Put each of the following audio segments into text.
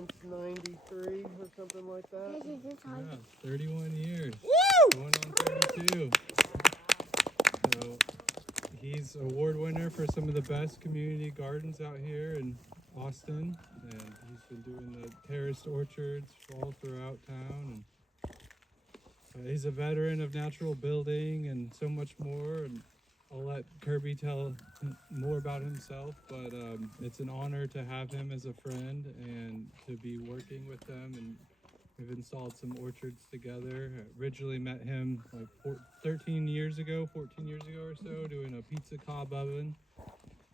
since 93 or something like that. Yeah, 31 years. Woo! Going on 32. So he's award winner for some of the best community gardens out here in Austin, and he's been doing the terraced orchards all throughout town. And he's a veteran of natural building and so much more. And I'll let Kirby tell more about himself, but it's an honor to have him as a friend and to be working with them. And we've installed some orchards together. I originally met him like 14 years ago or so, doing a pizza cob oven,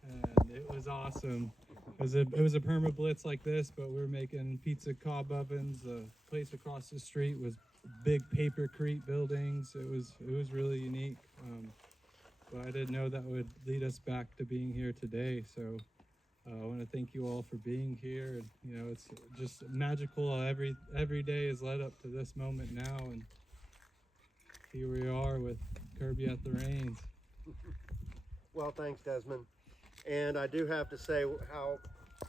and it was awesome. It was a perma blitz like this, but we were making pizza cob ovens. The place across the street was big papercrete buildings. It was really unique. But I didn't know that would lead us back to being here today. So I want to thank you all for being here. And you know, it's just magical. Every day has led up to this moment now, and here we are with Kirby at the reins. Well, thanks, Desmond. And I do have to say how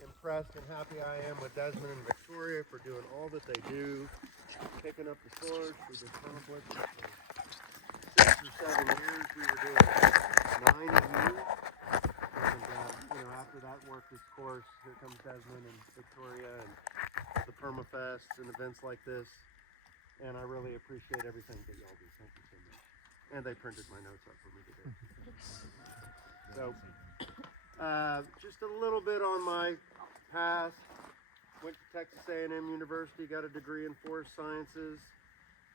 impressed and happy I am with Desmond and Victoria for doing all that they do, picking up the torch for this conflict. For 6 or 7 years, we were doing 9 of you. And after that work, of course, here comes Desmond and Victoria and the Permafests and events like this. And I really appreciate everything that y'all do. Thank you so much. And they printed my notes up for me today. So, just a little bit on my past. Went to Texas A&M University, got a degree in forest sciences.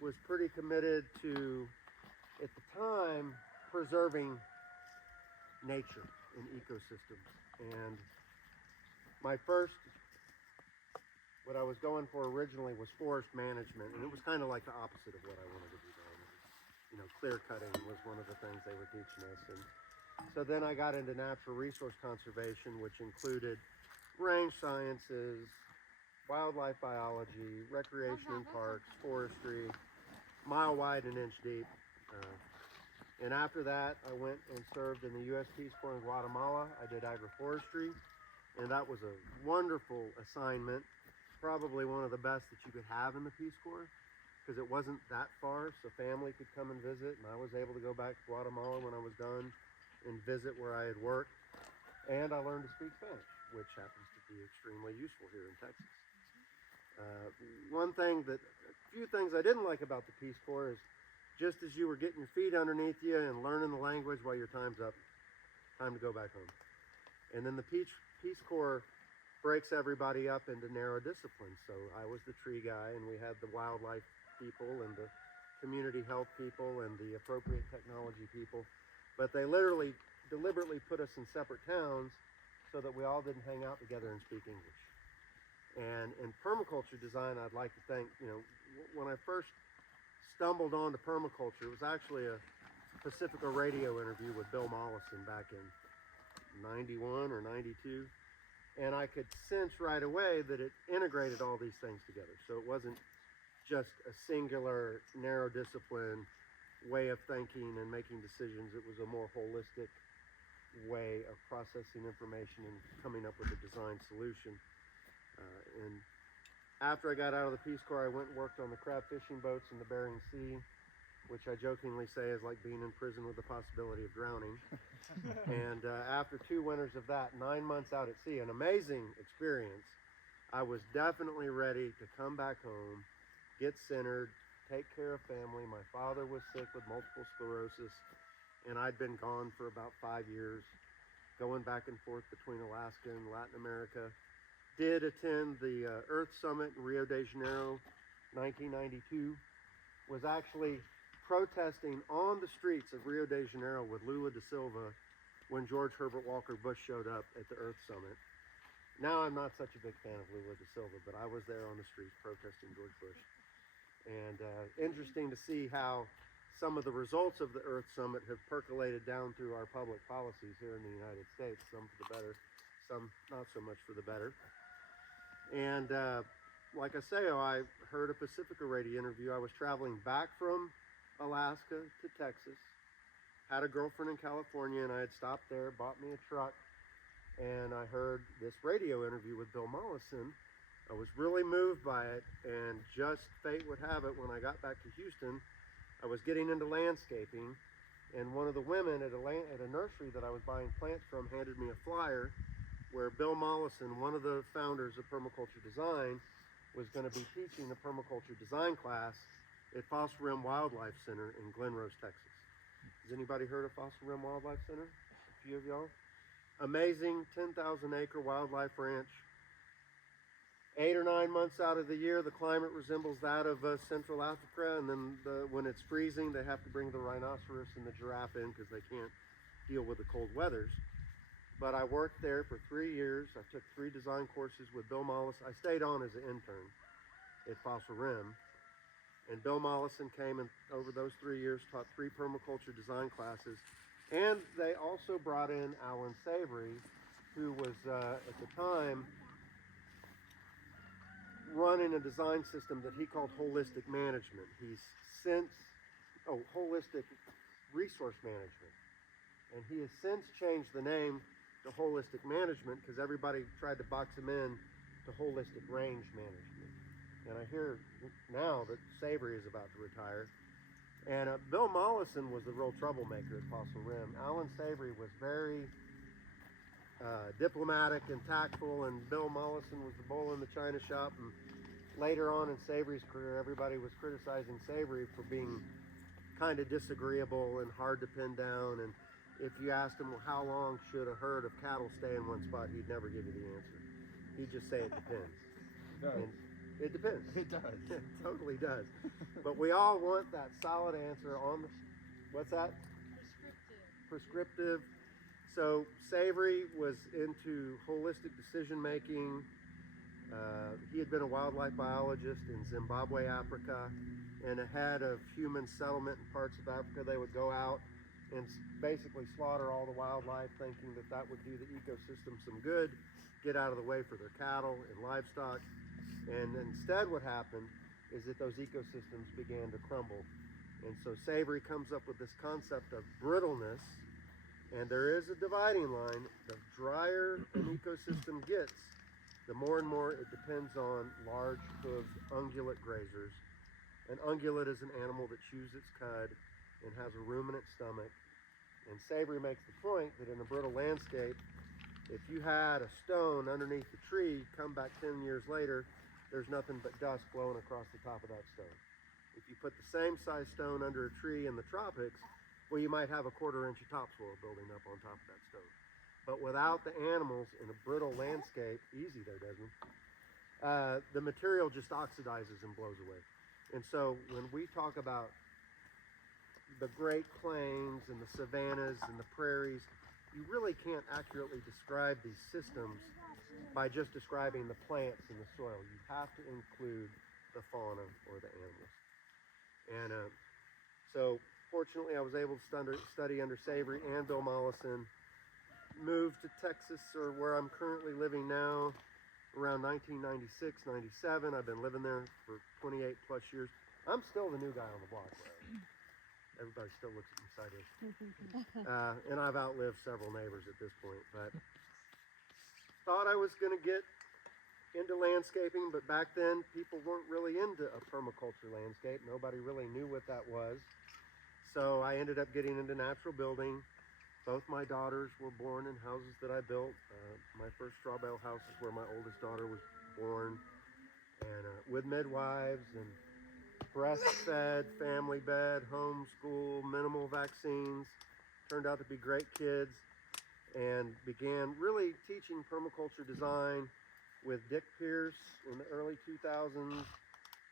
Was pretty committed to, at the time, preserving nature and ecosystems. And my first, what I was going for originally was forest management, and it was kind of like the opposite of what I wanted to be doing. You know, clear cutting was one of the things they were teaching us. And so then I got into natural resource conservation, which included range sciences, wildlife biology, recreation and parks, forestry, mile wide and inch deep. And after that, I went and served in the U.S. Peace Corps in Guatemala. I did agroforestry, and that was a wonderful assignment, probably one of the best that you could have in the Peace Corps, because it wasn't that far, so family could come and visit, and I was able to go back to Guatemala when I was done and visit where I had worked. And I learned to speak Spanish, which happens to be extremely useful here in Texas. A few things I didn't like about the Peace Corps is just as you were getting your feet underneath you and learning the language, while your time's up, time to go back home. And then the Peace Corps breaks everybody up into narrow disciplines. So I was the tree guy, and we had the wildlife people and the community health people and the appropriate technology people. But they deliberately put us in separate towns so that we all didn't hang out together and speak English. And in permaculture design, I'd like to thank, when I first stumbled onto permaculture, it was actually a Pacifica radio interview with Bill Mollison back in 91 or 92. And I could sense right away that it integrated all these things together. So it wasn't just a singular, narrow discipline way of thinking and making decisions. It was a more holistic way of processing information and coming up with a design solution. And after I got out of the Peace Corps, I went and worked on the crab fishing boats in the Bering Sea, which I jokingly say is like being in prison with the possibility of drowning. And after 2 winters of that, 9 months out at sea, an amazing experience, I was definitely ready to come back home, get centered, take care of family. My father was sick with multiple sclerosis, and I'd been gone for about 5 years, going back and forth between Alaska and Latin America. Did attend the Earth Summit in Rio de Janeiro, 1992. Was actually protesting on the streets of Rio de Janeiro with Lula da Silva when George Herbert Walker Bush showed up at the Earth Summit. Now I'm not such a big fan of Lula da Silva, but I was there on the streets protesting George Bush. And interesting to see how some of the results of the Earth Summit have percolated down through our public policies here in the United States, some for the better, some not so much for the better. And like I say, I heard a Pacifica radio interview. I was traveling back from Alaska to Texas, had a girlfriend in California, and I had stopped there, bought me a truck, and I heard this radio interview with Bill Mollison I was really moved by it, and just fate would have it, when I got back to Houston, I was getting into landscaping, and one of the women at a nursery that I was buying plants from handed me a flyer where Bill Mollison, one of the founders of Permaculture Design, was going to be teaching the permaculture design class at Fossil Rim Wildlife Center in Glen Rose, Texas. Has anybody heard of Fossil Rim Wildlife Center? A few of y'all? Amazing 10,000 acre wildlife ranch. 8 or 9 months out of the year, the climate resembles that of Central Africa, and then when it's freezing, they have to bring the rhinoceros and the giraffe in because they can't deal with the cold weathers. But I worked there for 3 years. I took 3 design courses with Bill Mollison. I stayed on as an intern at Fossil Rim. And Bill Mollison came and over those 3 years taught 3 permaculture design classes. And they also brought in Alan Savory, who was at the time running a design system that he called holistic management. He's since, holistic resource management. And he has since changed the name to holistic management because everybody tried to box him in to holistic range management. And I hear now that Savory is about to retire. And Bill Mollison was the real troublemaker at Fossil Rim. Alan Savory was very diplomatic and tactful, and Bill Mollison was the bull in the china shop. And later on in Savory's career, everybody was criticizing Savory for being kind of disagreeable and hard to pin down. And if you asked him, well, how long should a herd of cattle stay in one spot, he'd never give you the answer. He'd just say it depends. And it depends. It does. It totally does. But we all want that solid answer on the, what's that? Prescriptive. So Savory was into holistic decision making. He had been a wildlife biologist in Zimbabwe, Africa, and ahead of human settlement in parts of Africa, they would go out and basically slaughter all the wildlife, thinking that that would do the ecosystem some good, get out of the way for their cattle and livestock. And instead what happened is that those ecosystems began to crumble. And so Savory comes up with this concept of brittleness, and there is a dividing line. The drier an ecosystem gets, the more and more it depends on large hooved ungulate grazers. An ungulate is an animal that chews its cud and has a ruminant stomach. And Savory makes the point that in a brittle landscape, if you had a stone underneath the tree, come back 10 years later, there's nothing but dust blowing across the top of that stone. If you put the same size stone under a tree in the tropics, well, you might have a 1/4 inch of topsoil building up on top of that stone. But without the animals in a brittle landscape, easy there, Desmond, the material just oxidizes and blows away. And so when we talk about the Great Plains and the savannas and the prairies, you really can't accurately describe these systems by just describing the plants and the soil. You have to include the fauna or the animals. And so fortunately I was able to study under Savory and Bill Mollison, moved to Texas, or where I'm currently living now, around 1996, 97. I've been living there for 28 plus years. I'm still the new guy on the block. Everybody still looks at me sideways. And I've outlived several neighbors at this point, but thought I was going to get into landscaping, but back then people weren't really into a permaculture landscape. Nobody really knew what that was. So I ended up getting into natural building. Both my daughters were born in houses that I built. My first straw bale house is where my oldest daughter was born, and with midwives and breastfed, family bed, homeschool, minimal vaccines. Turned out to be great kids, and began really teaching permaculture design with Dick Pierce in the early 2000s,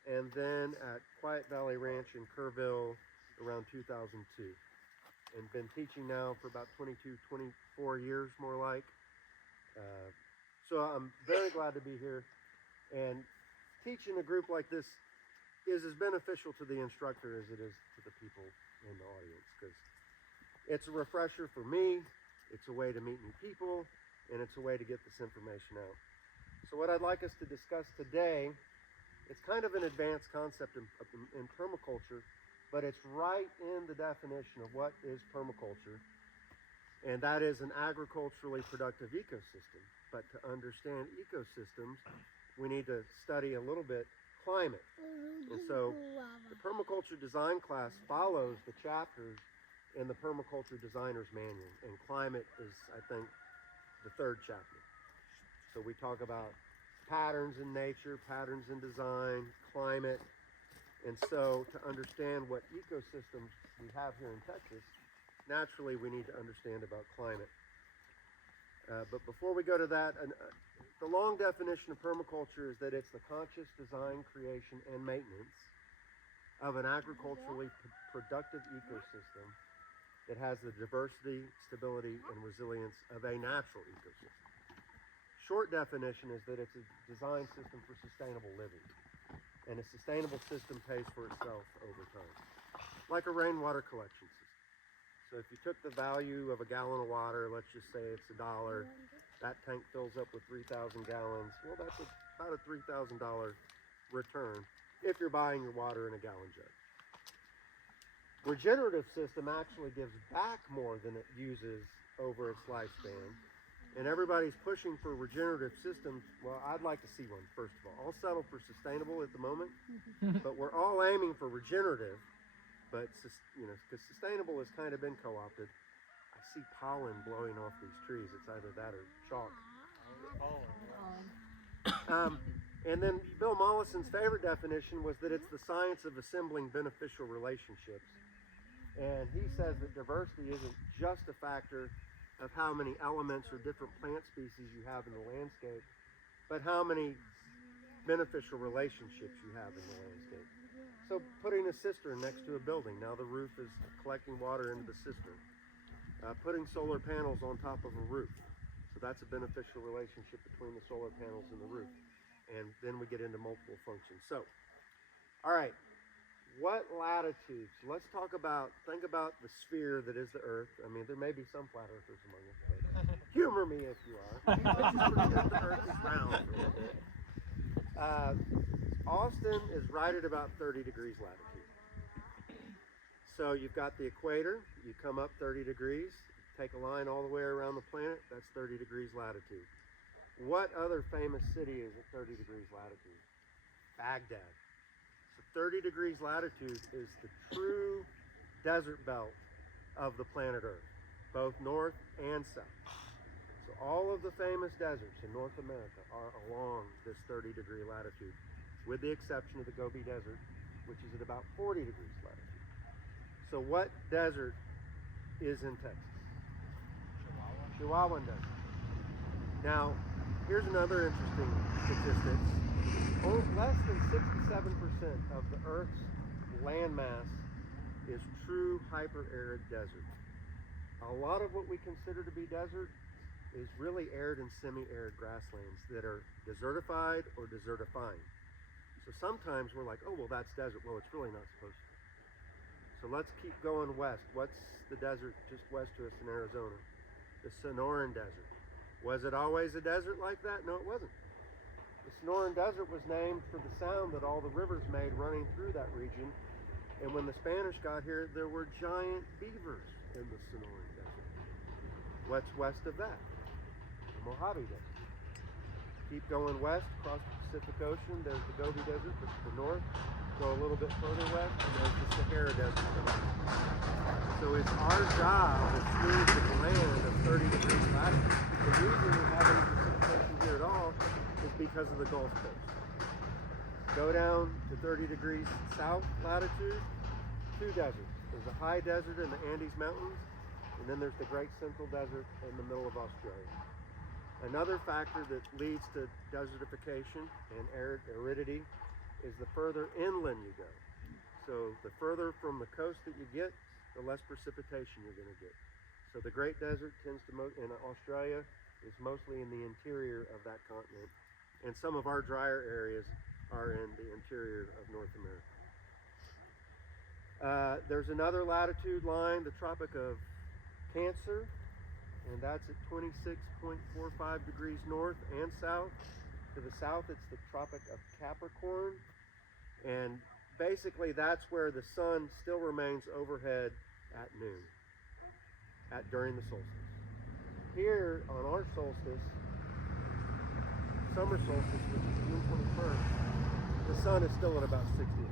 and then at Quiet Valley Ranch in Kerrville around 2002. And been teaching now for about 22, 24 years, more like. So I'm very glad to be here. And teaching a group like this is as beneficial to the instructor as it is to the people in the audience, because it's a refresher for me, it's a way to meet new people, and it's a way to get this information out. So what I'd like us to discuss today, it's kind of an advanced concept in permaculture, but it's right in the definition of what is permaculture, and that is an agriculturally productive ecosystem. But to understand ecosystems, we need to study a little bit climate. And so the permaculture design class follows the chapters in the permaculture designer's manual, and climate is, I think, the third chapter. So we talk about patterns in nature, patterns in design, climate. And so to understand what ecosystems we have here in Texas, naturally we need to understand about climate. But before we go to that, the long definition of permaculture is that it's the conscious design, creation, and maintenance of an agriculturally productive ecosystem that has the diversity, stability, and resilience of a natural ecosystem. Short definition is that it's a design system for sustainable living. And a sustainable system pays for itself over time, like a rainwater collection system. So if you took the value of a gallon of water, let's just say it's $1, that tank fills up with 3,000 gallons. Well, that's about a $3,000 return if you're buying your water in a gallon jug. Regenerative system actually gives back more than it uses over its lifespan. And everybody's pushing for regenerative systems. Well, I'd like to see one, first of all. I'll settle for sustainable at the moment, but we're all aiming for regenerative. But, you know, because sustainable has kind of been co-opted. I see pollen blowing off these trees. It's either that or chalk. And then Bill Mollison's favorite definition was that it's the science of assembling beneficial relationships. And he says that diversity isn't just a factor of how many elements or different plant species you have in the landscape, but how many beneficial relationships you have in the landscape. So putting a cistern next to a building, now the roof is collecting water into the cistern. Putting solar panels on top of a roof. So that's a beneficial relationship between the solar panels and the roof. And then we get into multiple functions. So, all right, what latitudes? Let's talk about, think about the sphere that is the Earth. I mean, there may be some flat earthers among us, but humor me if you are. Let's just pretend the Earth is round for a little bit. Austin is right at about 30 degrees latitude. So you've got the equator, you come up 30 degrees, take a line all the way around the planet, that's 30 degrees latitude. What other famous city is at 30 degrees latitude? Baghdad. So 30 degrees latitude is the true desert belt of the planet Earth, both north and south. So all of the famous deserts in North America are along this 30 degree latitude, with the exception of the Gobi Desert, which is at about 40 degrees latitude. So what desert is in Texas? Chihuahuan Desert. Now, here's another interesting statistic. Less than 67% of the Earth's landmass is true hyper-arid desert. A lot of what we consider to be desert is really arid and semi-arid grasslands that are desertified or desertifying. So sometimes we're like, oh, well, that's desert. Well, it's really not supposed to be. So let's keep going west. What's the desert just west of us in Arizona? The Sonoran Desert. Was it always a desert like that? No, it wasn't. The Sonoran Desert was named for the sound that all the rivers made running through that region. And when the Spanish got here, there were giant beavers in the Sonoran Desert. What's west of that? The Mojave Desert. Keep going west across the Pacific Ocean. There's the Gobi Desert, that's to the north. Go a little bit further west, and there's the Sahara Desert. So it's our job as stewards of the land of 30 degrees latitude. The reason we have any precipitation here at all is because of the Gulf Coast. Go down to 30 degrees south latitude, two deserts. There's a high desert in the Andes Mountains, and then there's the Great Central Desert in the middle of Australia. Another factor that leads to desertification and aridity is the further inland you go. So the further from the coast that you get, the less precipitation you're going to get. So the Great Desert tends to, in Australia, is mostly in the interior of that continent. And some of our drier areas are in the interior of North America. There's another latitude line, the Tropic of Cancer, and that's at 26.45 degrees north and south. To the south, it's the Tropic of Capricorn, and basically that's where the sun still remains overhead at noon, during the solstice. Here on our solstice, summer solstice, which is June 21st, the sun is still at about 60 degrees.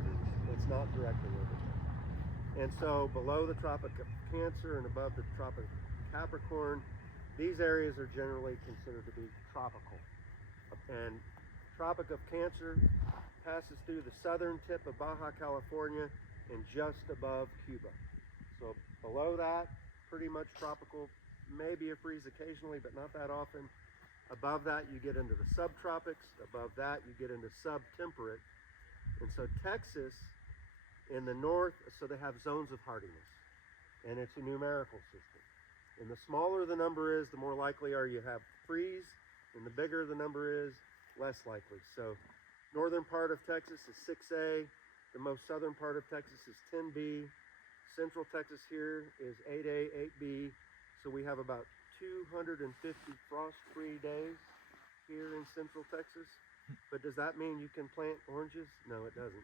It's not directly overhead. And so below the Tropic of Cancer and above the Tropic of Capricorn, these areas are generally considered to be tropical. And Tropic of Cancer passes through the southern tip of Baja California and just above Cuba. So below that, pretty much tropical, maybe a freeze occasionally, but not that often. Above that, you get into the subtropics. Above that, you get into subtemperate. And so Texas in the north, so they have zones of hardiness, and it's a numerical system. And the smaller the number is, the more likely are you have freeze, and the bigger the number is, less likely. So northern part of Texas is 6A, the most southern part of Texas is 10B, central Texas here is 8A, 8B, so we have about 250 frost-free days here in central Texas. But does that mean you can plant oranges? No, it doesn't.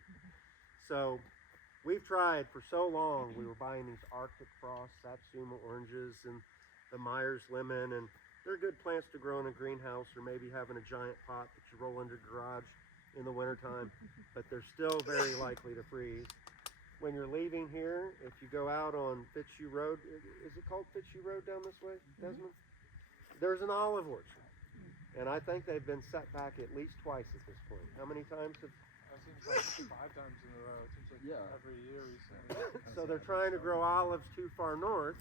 So we've tried for so long. We were buying these Arctic frost Satsuma oranges and the Myers lemon, and they're good plants to grow in a greenhouse or maybe having a giant pot that you roll into your garage in the wintertime, but they're still very likely to freeze. When you're leaving here, if you go out on Fitzhugh Road, is it called Fitzhugh Road down this way, Desmond? There's an olive orchard, and I think they've been set back at least twice at this point. How many times have? It seems like 5 times in a row. It seems like every year recently. So they're trying to grow olives too far north.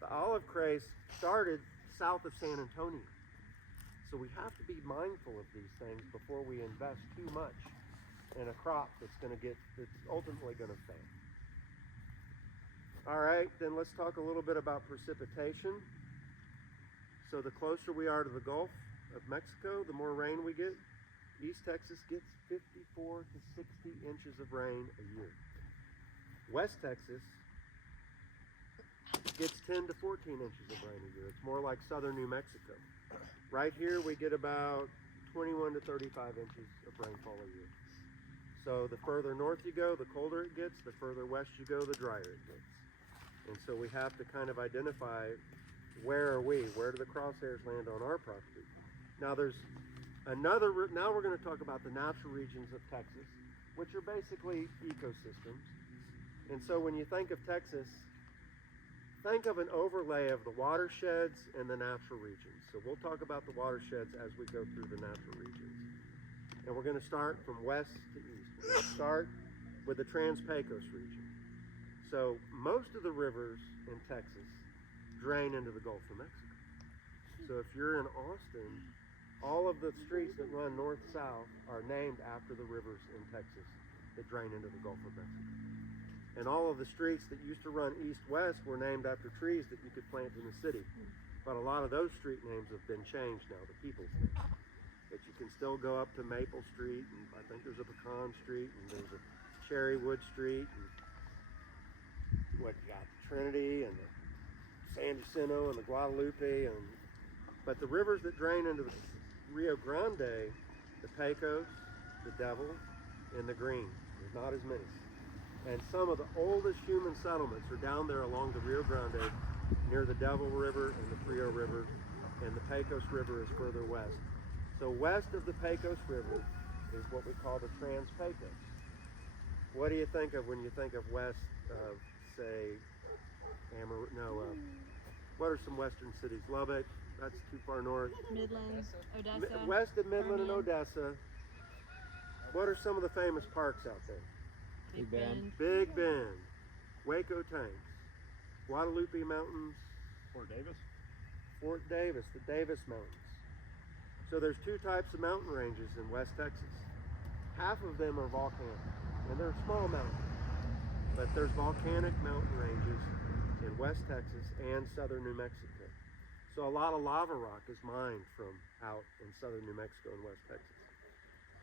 The olive craze started south of San Antonio. So we have to be mindful of these things before we invest too much in a crop that's ultimately going to fail. All right, then let's talk a little bit about precipitation. So the closer we are to the Gulf of Mexico, the more rain we get. East Texas gets 54 to 60 inches of rain a year. West Texas gets 10 to 14 inches of rain a year. It's more like southern New Mexico. Right here we get about 21 to 35 inches of rainfall a year. So the further north you go, the colder it gets. The further west you go, the drier it gets. And so we have to kind of identify where are we? Where do the crosshairs land on our property? Now now we're going to talk about the natural regions of Texas, which are basically ecosystems. And so when you think of Texas, think of an overlay of the watersheds and the natural regions. So we'll talk about the watersheds as we go through the natural regions. And we're going to start from west to east. We're going to start with the Trans-Pecos region. So most of the rivers in Texas drain into the Gulf of Mexico. So if you're in Austin, all of the streets that run north-south are named after the rivers in Texas that drain into the Gulf of Mexico. And all of the streets that used to run east-west were named after trees that you could plant in the city. But a lot of those street names have been changed now to people's names. But you can still go up to Maple Street, and I think there's a Pecan Street, and there's a Cherrywood Street, and what you got, Trinity, and the San Jacinto, and the Guadalupe, but the rivers that drain into the Rio Grande, the Pecos, the Devil, and the Green. There's not as many. And some of the oldest human settlements are down there along the Rio Grande, near the Devil River and the Frio River, and the Pecos River is further west. So west of the Pecos River is what we call the Trans-Pecos. What do you think of when you think of west of, say, what are some western cities? Lubbock, that's too far north. Midland, Odessa. West of Midland and Permian. Odessa. What are some of the famous parks out there? Big Bend. Big Bend, Waco Tanks, Guadalupe Mountains, Fort Davis, the Davis Mountains. So there's two types of mountain ranges in West Texas. Half of them are volcanic, and they're small mountains. But there's volcanic mountain ranges in West Texas and southern New Mexico. So a lot of lava rock is mined from out in southern New Mexico and West Texas.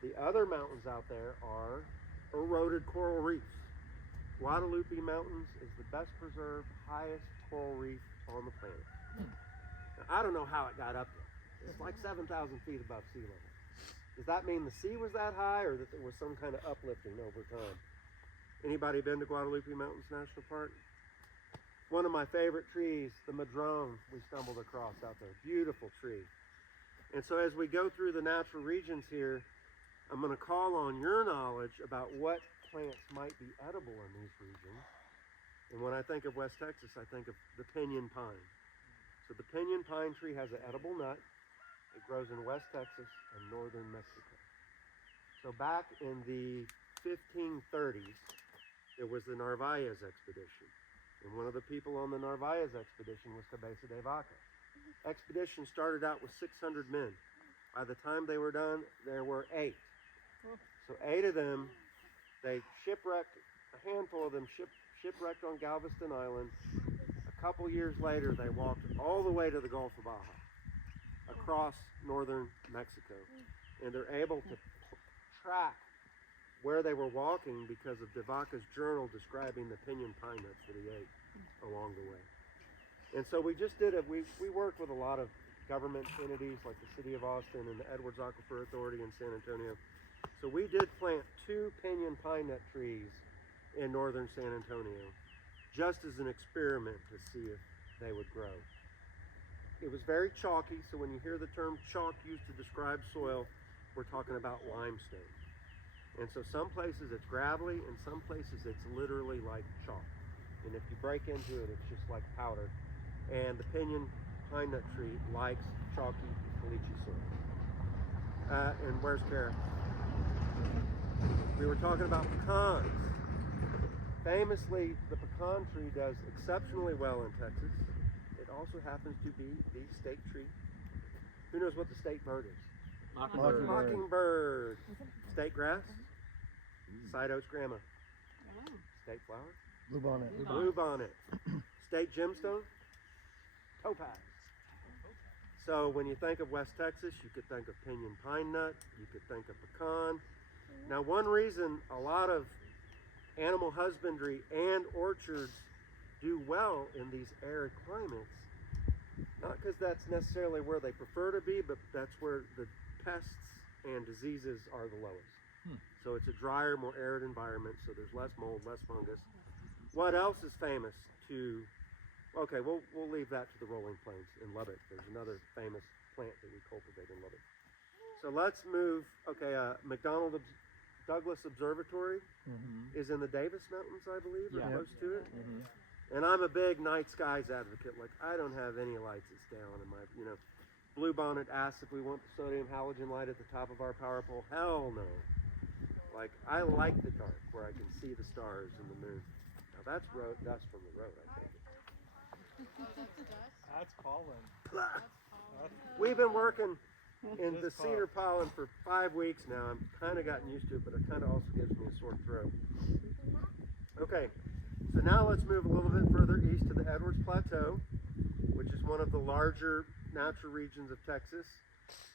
The other mountains out there are eroded coral reefs. Guadalupe Mountains is the best preserved, highest coral reef on the planet. Now, I don't know how it got up there. It's like 7,000 feet above sea level. Does that mean the sea was that high, or that there was some kind of uplifting over time? Anybody been to Guadalupe Mountains National Park? One of my favorite trees, the madrone, we stumbled across out there. Beautiful tree. And so as we go through the natural regions here, I'm going to call on your knowledge about what plants might be edible in these regions. And when I think of West Texas, I think of the pinyon pine. So the pinyon pine tree has an edible nut. It grows in West Texas and northern Mexico. So back in the 1530s, there was the Narvaez expedition. And one of the people on the Narvaez expedition was Cabeza de Vaca. Expedition started out with 600 men. By the time they were done, there were 8. So 8 of them, they shipwrecked, a handful of them shipwrecked on Galveston Island. A couple years later, they walked all the way to the Gulf of Baja, across northern Mexico. And they're able to track where they were walking because of De Vaca's journal describing the pinyon pine nuts that he ate along the way. And so we just did it. We worked with a lot of government entities like the City of Austin and the Edwards Aquifer Authority in San Antonio. So we did plant 2 pinyon pine nut trees in northern San Antonio, just as an experiment to see if they would grow. It was very chalky, so when you hear the term chalk used to describe soil, we're talking about limestone. And so some places it's gravelly, and some places it's literally like chalk. And if you break into it, it's just like powder. And the pinyon pine nut tree likes chalky, caliche soil. And where's Kara? We were talking about pecans. Famously, the pecan tree does exceptionally well in Texas. It also happens to be the state tree. Who knows what the state bird is? Mockingbird. Mockingbird. State grass? Side oats grama. Oh. State flower? Bluebonnet. Bluebonnet. State gemstone? Topaz. So when you think of West Texas, you could think of pinyon pine nut, you could think of pecan. Now one reason a lot of animal husbandry and orchards do well in these arid climates, not because that's necessarily where they prefer to be, but that's where the pests and diseases are the lowest. So it's a drier, more arid environment, so there's less mold, less fungus. What else is famous to, okay, we'll leave that to the rolling plains in Lubbock. There's another famous plant that we cultivate in Lubbock. So let's move, okay, Douglas Observatory is in the Davis Mountains, I believe, or Yeah. close to it. And I'm a big night skies advocate. Like, I don't have any lights that's down in my, Bluebonnet asks if we want the sodium halogen light at the top of our power pole. Hell no. Like, I like the dark where I can see the stars and the moon. Now that's road dust from the road, I think. Oh, that's dust. That's pollen. We've been working in the Just cedar pollen for 5 weeks now. I'm kind of gotten used to it, but it kind of also gives me a sore throat. Okay, so now let's move a little bit further east to the Edwards Plateau, which is one of the larger natural regions of Texas.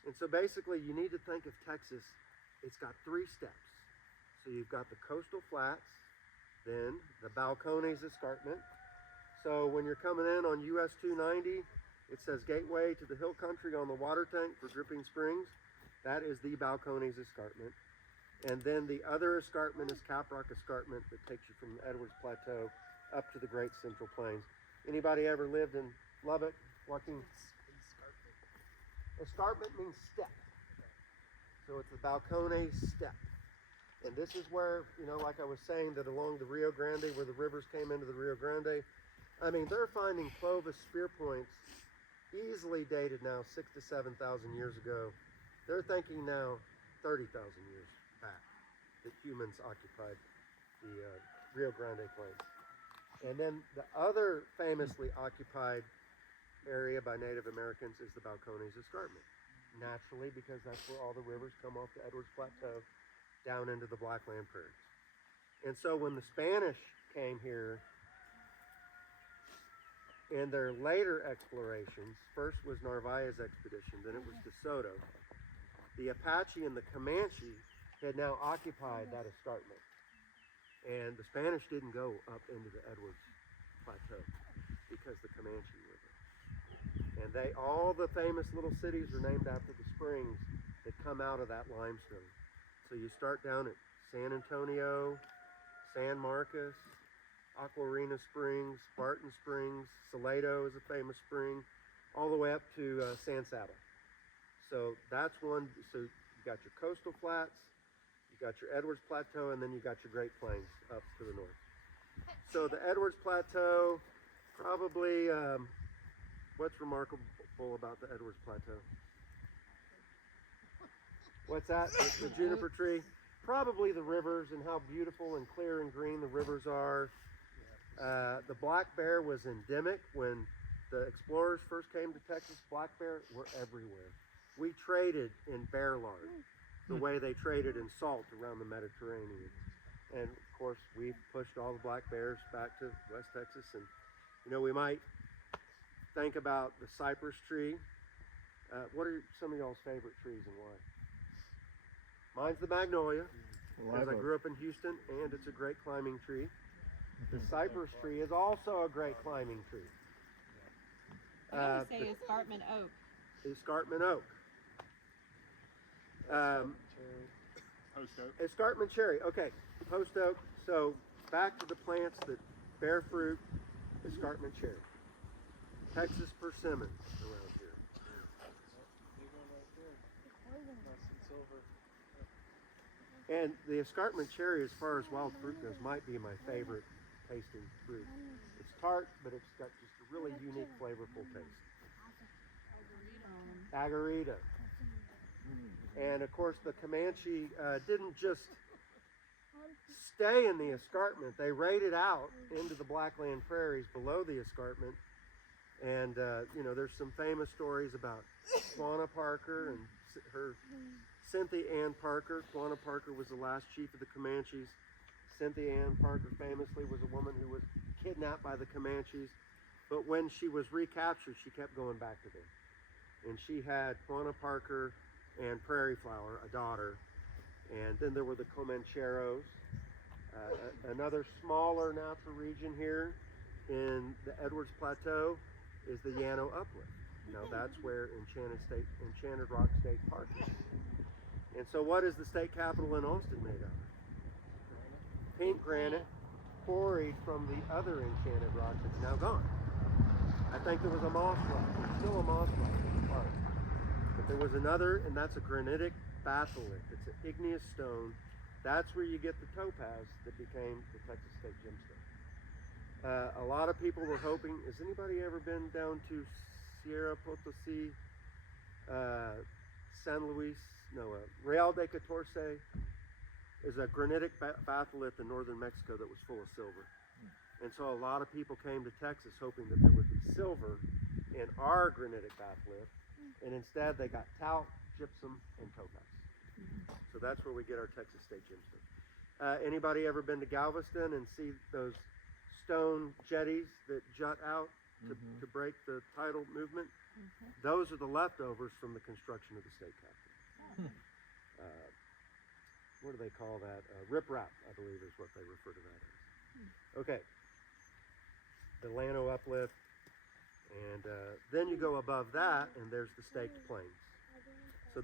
And so basically you need to think of Texas, it's got 3 steps. So you've got the coastal flats, then the Balcones Escarpment. So when you're coming in on US 290, it says gateway to the hill country on the water tank for Dripping Springs. That is the Balcones Escarpment. And then the other escarpment is Caprock Escarpment that takes you from the Edwards Plateau up to the Great Central Plains. Anybody ever lived in Lubbock? Joaquin? Escarpment means step. So it's the Balcones step. And this is where, like I was saying, that along the Rio Grande, where the rivers came into the Rio Grande, I mean, they're finding Clovis spear points easily dated now 6,000 to 7,000 years ago. They're thinking now 30,000 years back that humans occupied the Rio Grande Plain. And then the other famously occupied area by Native Americans is the Balcones Escarpment. Naturally, because that's where all the rivers come off the Edwards Plateau down into the Blackland Prairies. And so when the Spanish came here, in their later explorations, first was Narvaez expedition, then it was De Soto. The Apache and the Comanche had now occupied that escarpment. And the Spanish didn't go up into the Edwards Plateau because the Comanche were there. And all the famous little cities are named after the springs that come out of that limestone. So you start down at San Antonio, San Marcos, Aquarina Springs, Barton Springs, Salado is a famous spring, all the way up to San Saba. So that's one. So you got your coastal flats, you got your Edwards Plateau, and then you got your Great Plains up to the north. So the Edwards Plateau, probably, what's remarkable about the Edwards Plateau? What's that? The juniper tree? Probably the rivers and how beautiful and clear and green the rivers are. The black bear was endemic when the explorers first came to Texas. Black bear were everywhere. We traded in bear lard, the way they traded in salt around the Mediterranean. And of course, we've pushed all the black bears back to West Texas. And you know, we might think about the cypress tree. What are some of y'all's favorite trees and why? Mine's the magnolia, because I grew up in Houston, and it's a great climbing tree. The cypress tree is also a great climbing tree. I would say escarpment oak. The escarpment oak. Post oak. Escarpment cherry. Okay, post oak. So back to the plants that bear fruit. Escarpment cherry. Texas persimmon around here. And the escarpment cherry, as far as wild fruit goes, might be my favorite tasting fruit. It's tart, but it's got just a really unique, flavorful taste. Agarita. And of course, the Comanche didn't just stay in the escarpment. They raided out into the Blackland prairies below the escarpment. And, you know, there's some famous stories about Quanah Parker and her Cynthia Ann Parker. Quanah Parker was the last chief of the Comanches. Cynthia Ann Parker famously was a woman who was kidnapped by the Comanches. But when she was recaptured, she kept going back to them. And she had Quanah Parker and Prairie Flower, a daughter. And then there were the Comancheros. Another smaller natural region here in the Edwards Plateau is the Llano Uplift. Now that's where Enchanted Rock State Park is. And so what is the state capitol in Austin made of? Pink granite quarried from the other Enchanted Rock that's now gone. I think there was a moss rock. There's still a moss rock in the park. But there was another, and that's a granitic batholith. It's an igneous stone. That's where you get the topaz that became the Texas State Gemstone. A lot of people were hoping, has anybody ever been down to Sierra Potosí, San Luis? No, Real de Catorce is a granitic batholith in northern Mexico that was full of silver. And so a lot of people came to Texas hoping that there would be silver in our granitic batholith, and instead they got talc, gypsum, and topaz. So that's where we get our Texas State Gemstone. Anybody ever been to Galveston and see those stone jetties that jut out to break the tidal movement? Those are the leftovers from the construction of the state capitol. What do they call that? Riprap, I believe, is what they refer to that as. Okay. The Llano Uplift. And then you go above that, and there's the Staked Plains. So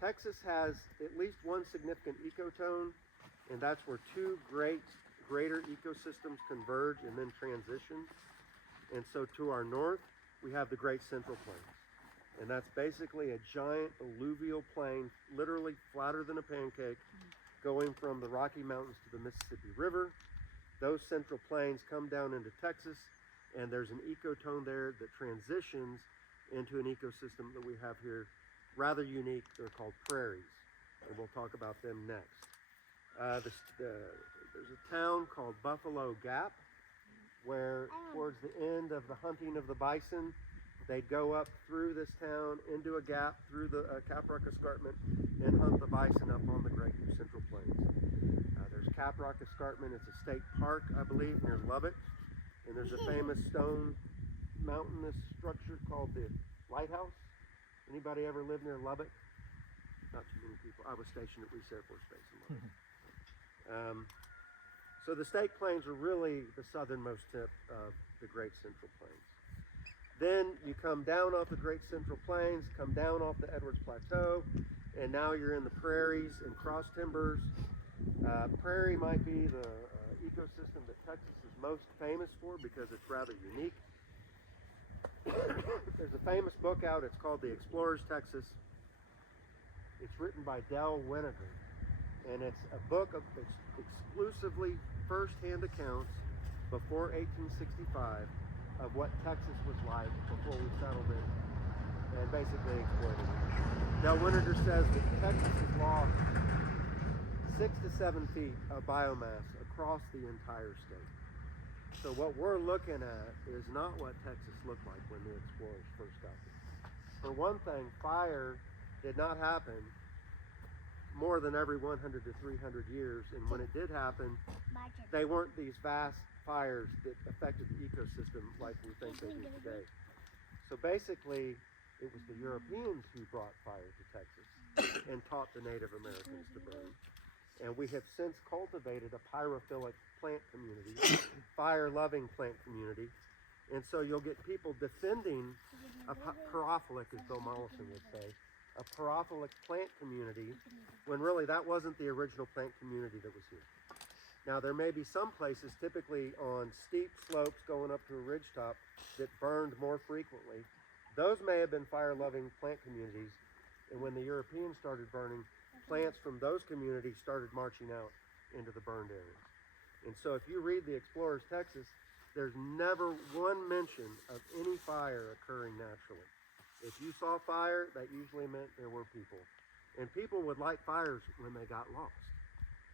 Texas has at least one significant ecotone, and that's where two greater ecosystems converge and then transition. And so to our north, we have the Great Central Plains. And that's basically a giant alluvial plain, literally flatter than a pancake, going from the Rocky Mountains to the Mississippi River. Those central plains come down into Texas, and there's an ecotone there that transitions into an ecosystem that we have here, rather unique. They're called prairies, and we'll talk about them next. There's a town called Buffalo Gap, where towards the end of the hunting of the bison, they'd go up through this town, into a gap, through the Caprock Escarpment, and hunt the bison up on the Great Central Plains. There's Caprock Escarpment. It's a state park, I believe, near Lubbock. And there's a famous stone mountainous structure called the Lighthouse. Anybody ever lived near Lubbock? Not too many people. I was stationed at Reese Air Force Base in Lubbock. So the State Plains are really the southernmost tip of the Great Central Plains. Then you come down off the Great Central Plains, come down off the Edwards Plateau, and now you're in the prairies and cross timbers. Prairie might be the ecosystem that Texas is most famous for because it's rather unique. There's a famous book out, it's called The Explorer's Texas. It's written by Del Winnegar, and it's a book of exclusively first-hand accounts before 1865 of what Texas was like before we settled it and basically exploited it. Del Winnegar says that Texas has lost 6 to 7 feet of biomass across the entire state. So what we're looking at is not what Texas looked like when the explorers first got there. For one thing, fire did not happen more than every 100 to 300 years, and when it did happen, they weren't these vast fires that affected the ecosystem like we think they do today. So basically, it was the Europeans who brought fire to Texas and taught the Native Americans to burn. And we have since cultivated a pyrophilic plant community, fire-loving plant community. And so you'll get people defending a pyrophilic, as Bill Mollison would say, a pyrophilic plant community, when really that wasn't the original plant community that was here. Now there may be some places, typically on steep slopes going up to a ridgetop, that burned more frequently. Those may have been fire-loving plant communities, and when the Europeans started burning, plants from those communities started marching out into the burned areas. And so if you read the Explorers Texas, there's never one mention of any fire occurring naturally. If you saw fire, that usually meant there were people. And people would light fires when they got lost.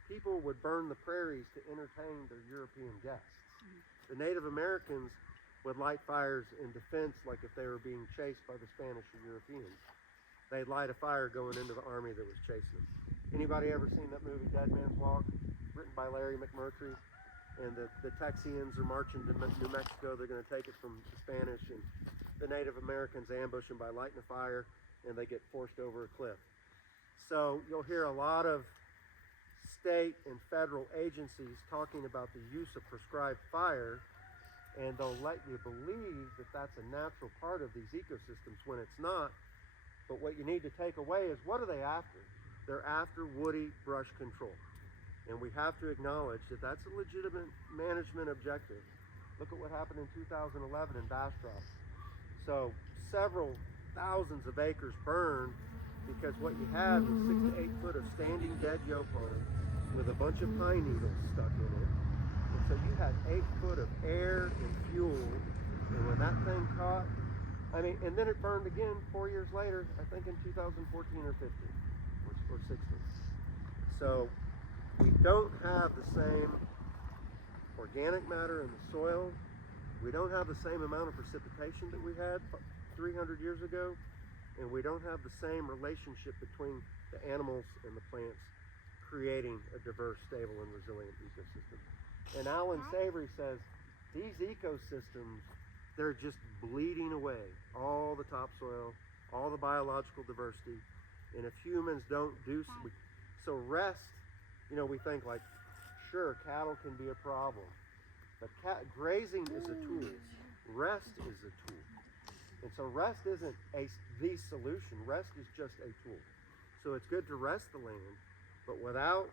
People would burn the prairies to entertain their European guests. The Native Americans would light fires in defense, like if they were being chased by the Spanish or Europeans. They'd light a fire going into the army that was chasing them. Anybody ever seen that movie Dead Man's Walk, written by Larry McMurtry? And the Texians are marching to New Mexico. They're going to take it from the Spanish, and the Native Americans ambush them by lighting a fire, and they get forced over a cliff. So you'll hear a lot of state and federal agencies talking about the use of prescribed fire, and they'll let you believe that that's a natural part of these ecosystems when it's not. But what you need to take away is, what are they after? They're after woody brush control. And we have to acknowledge that that's a legitimate management objective. Look at what happened in 2011 in Bastrop. So several thousands of acres burned because what you had was 6 to 8 foot of standing dead yopon with a bunch of pine needles stuck in it. And so you had 8 foot of air and fuel. And when that thing caught, and then it burned again 4 years later, I think in 2014 or 15 or 16. So we don't have the same organic matter in the soil. We don't have the same amount of precipitation that we had 300 years ago. And we don't have the same relationship between the animals and the plants, creating a diverse, stable, and resilient ecosystem. And Alan Savory says these ecosystems, they're just bleeding away. All the topsoil, all the biological diversity. And if humans don't do so, rest, we think like, sure, cattle can be a problem, but grazing is a tool. Rest is a tool. And so rest isn't the solution. Rest is just a tool. So it's good to rest the land, but without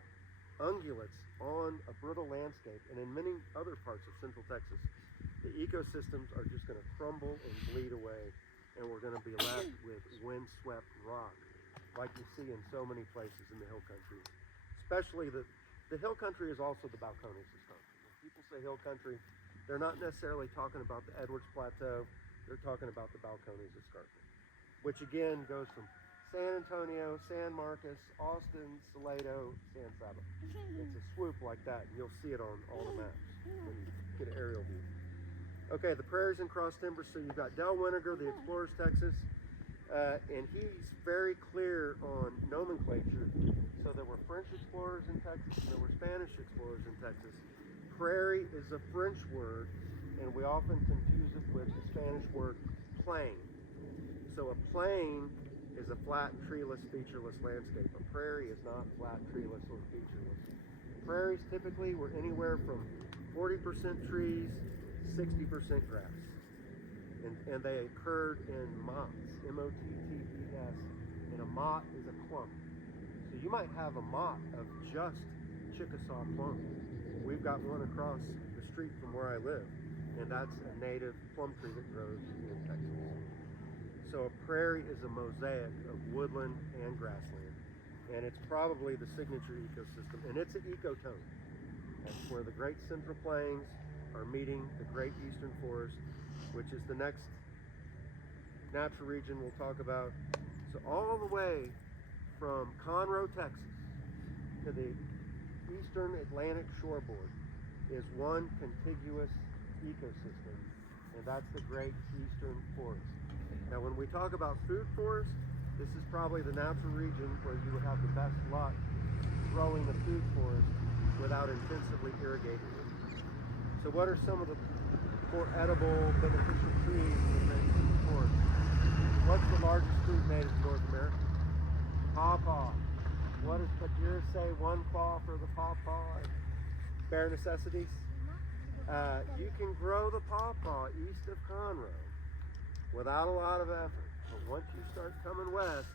ungulates on a brittle landscape, and in many other parts of central Texas, the ecosystems are just going to crumble and bleed away, and we're going to be left with windswept rock, like you see in so many places in the hill country. Especially the hill country is also the Balcones Escarpment. When people say hill country, they're not necessarily talking about the Edwards Plateau. They're talking about the Balcones Escarpment, which again goes from San Antonio, San Marcos, Austin, Salado, San Saba. It's a swoop like that, and you'll see it on all the maps when you get an aerial view. Okay, the prairies and cross timbers. So you've got Del Winnegar, the Explorers Texas, and he's very clear on nomenclature. So there were French explorers in Texas, and there were Spanish explorers in Texas. Prairie is a French word, and we often confuse it with the Spanish word plain. So a plain is a flat, treeless, featureless landscape. A prairie is not flat, treeless, or featureless. Prairies typically were anywhere from 40% trees, 60% grass. And they occurred in mottes, M-O-T-T-E-S, and a mott is a clump. So you might have a mott of just Chickasaw plum. We've got one across the street from where I live, and that's a native plum tree that grows in Texas. So a prairie is a mosaic of woodland and grassland. and it's probably the signature ecosystem, and it's an ecotone. That's where the Great Central Plains are meeting the Great Eastern Forest, which is the next natural region we'll talk about. So all the way from Conroe, Texas, to the eastern Atlantic shoreboard is one contiguous ecosystem, and that's the Great Eastern Forest. Now, when we talk about food forests, this is probably the natural region where you would have the best luck growing a food forest without intensively irrigating it. So what are some of the more edible, beneficial trees in the Great Eastern Forest? What's the largest fruit made in North America? Pawpaw. What does Padura say? One paw for the pawpaw and bare necessities. You can grow the pawpaw east of Conroe without a lot of effort. But once you start coming west,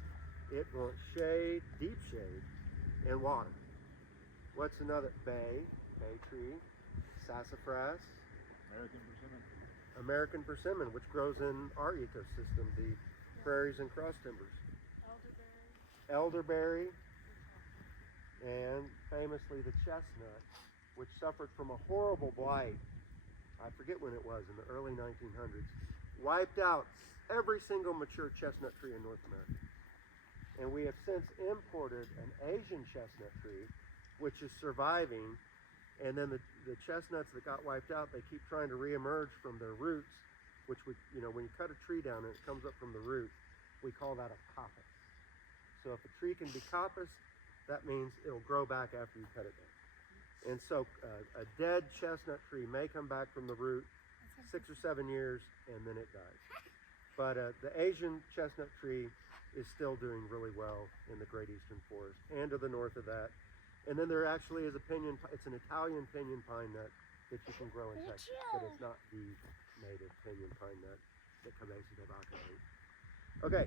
it wants shade, deep shade, and water. What's another? Bay tree, sassafras, American persimmon. American persimmon, which grows in our ecosystem, the prairies and cross timbers. Elderberry, and famously the chestnut, which suffered from a horrible blight. I forget when it was, in the early 1900s. Wiped out every single mature chestnut tree in North America. And we have since imported an Asian chestnut tree, which is surviving. And then the chestnuts that got wiped out, they keep trying to reemerge from their roots, which would, when you cut a tree down and it comes up from the root, we call that a coppice. So if a tree can be coppiced, that means it'll grow back after you cut it down. And so a dead chestnut tree may come back from the root 6 or 7 years, and then it dies. But the Asian chestnut tree is still doing really well in the Great Eastern Forest and to the north of that. And then there actually is it's an Italian pinyon pine nut that you can grow in Texas, but it's not the native pinyon pine nut that Cabeza de Vaca ate. Okay,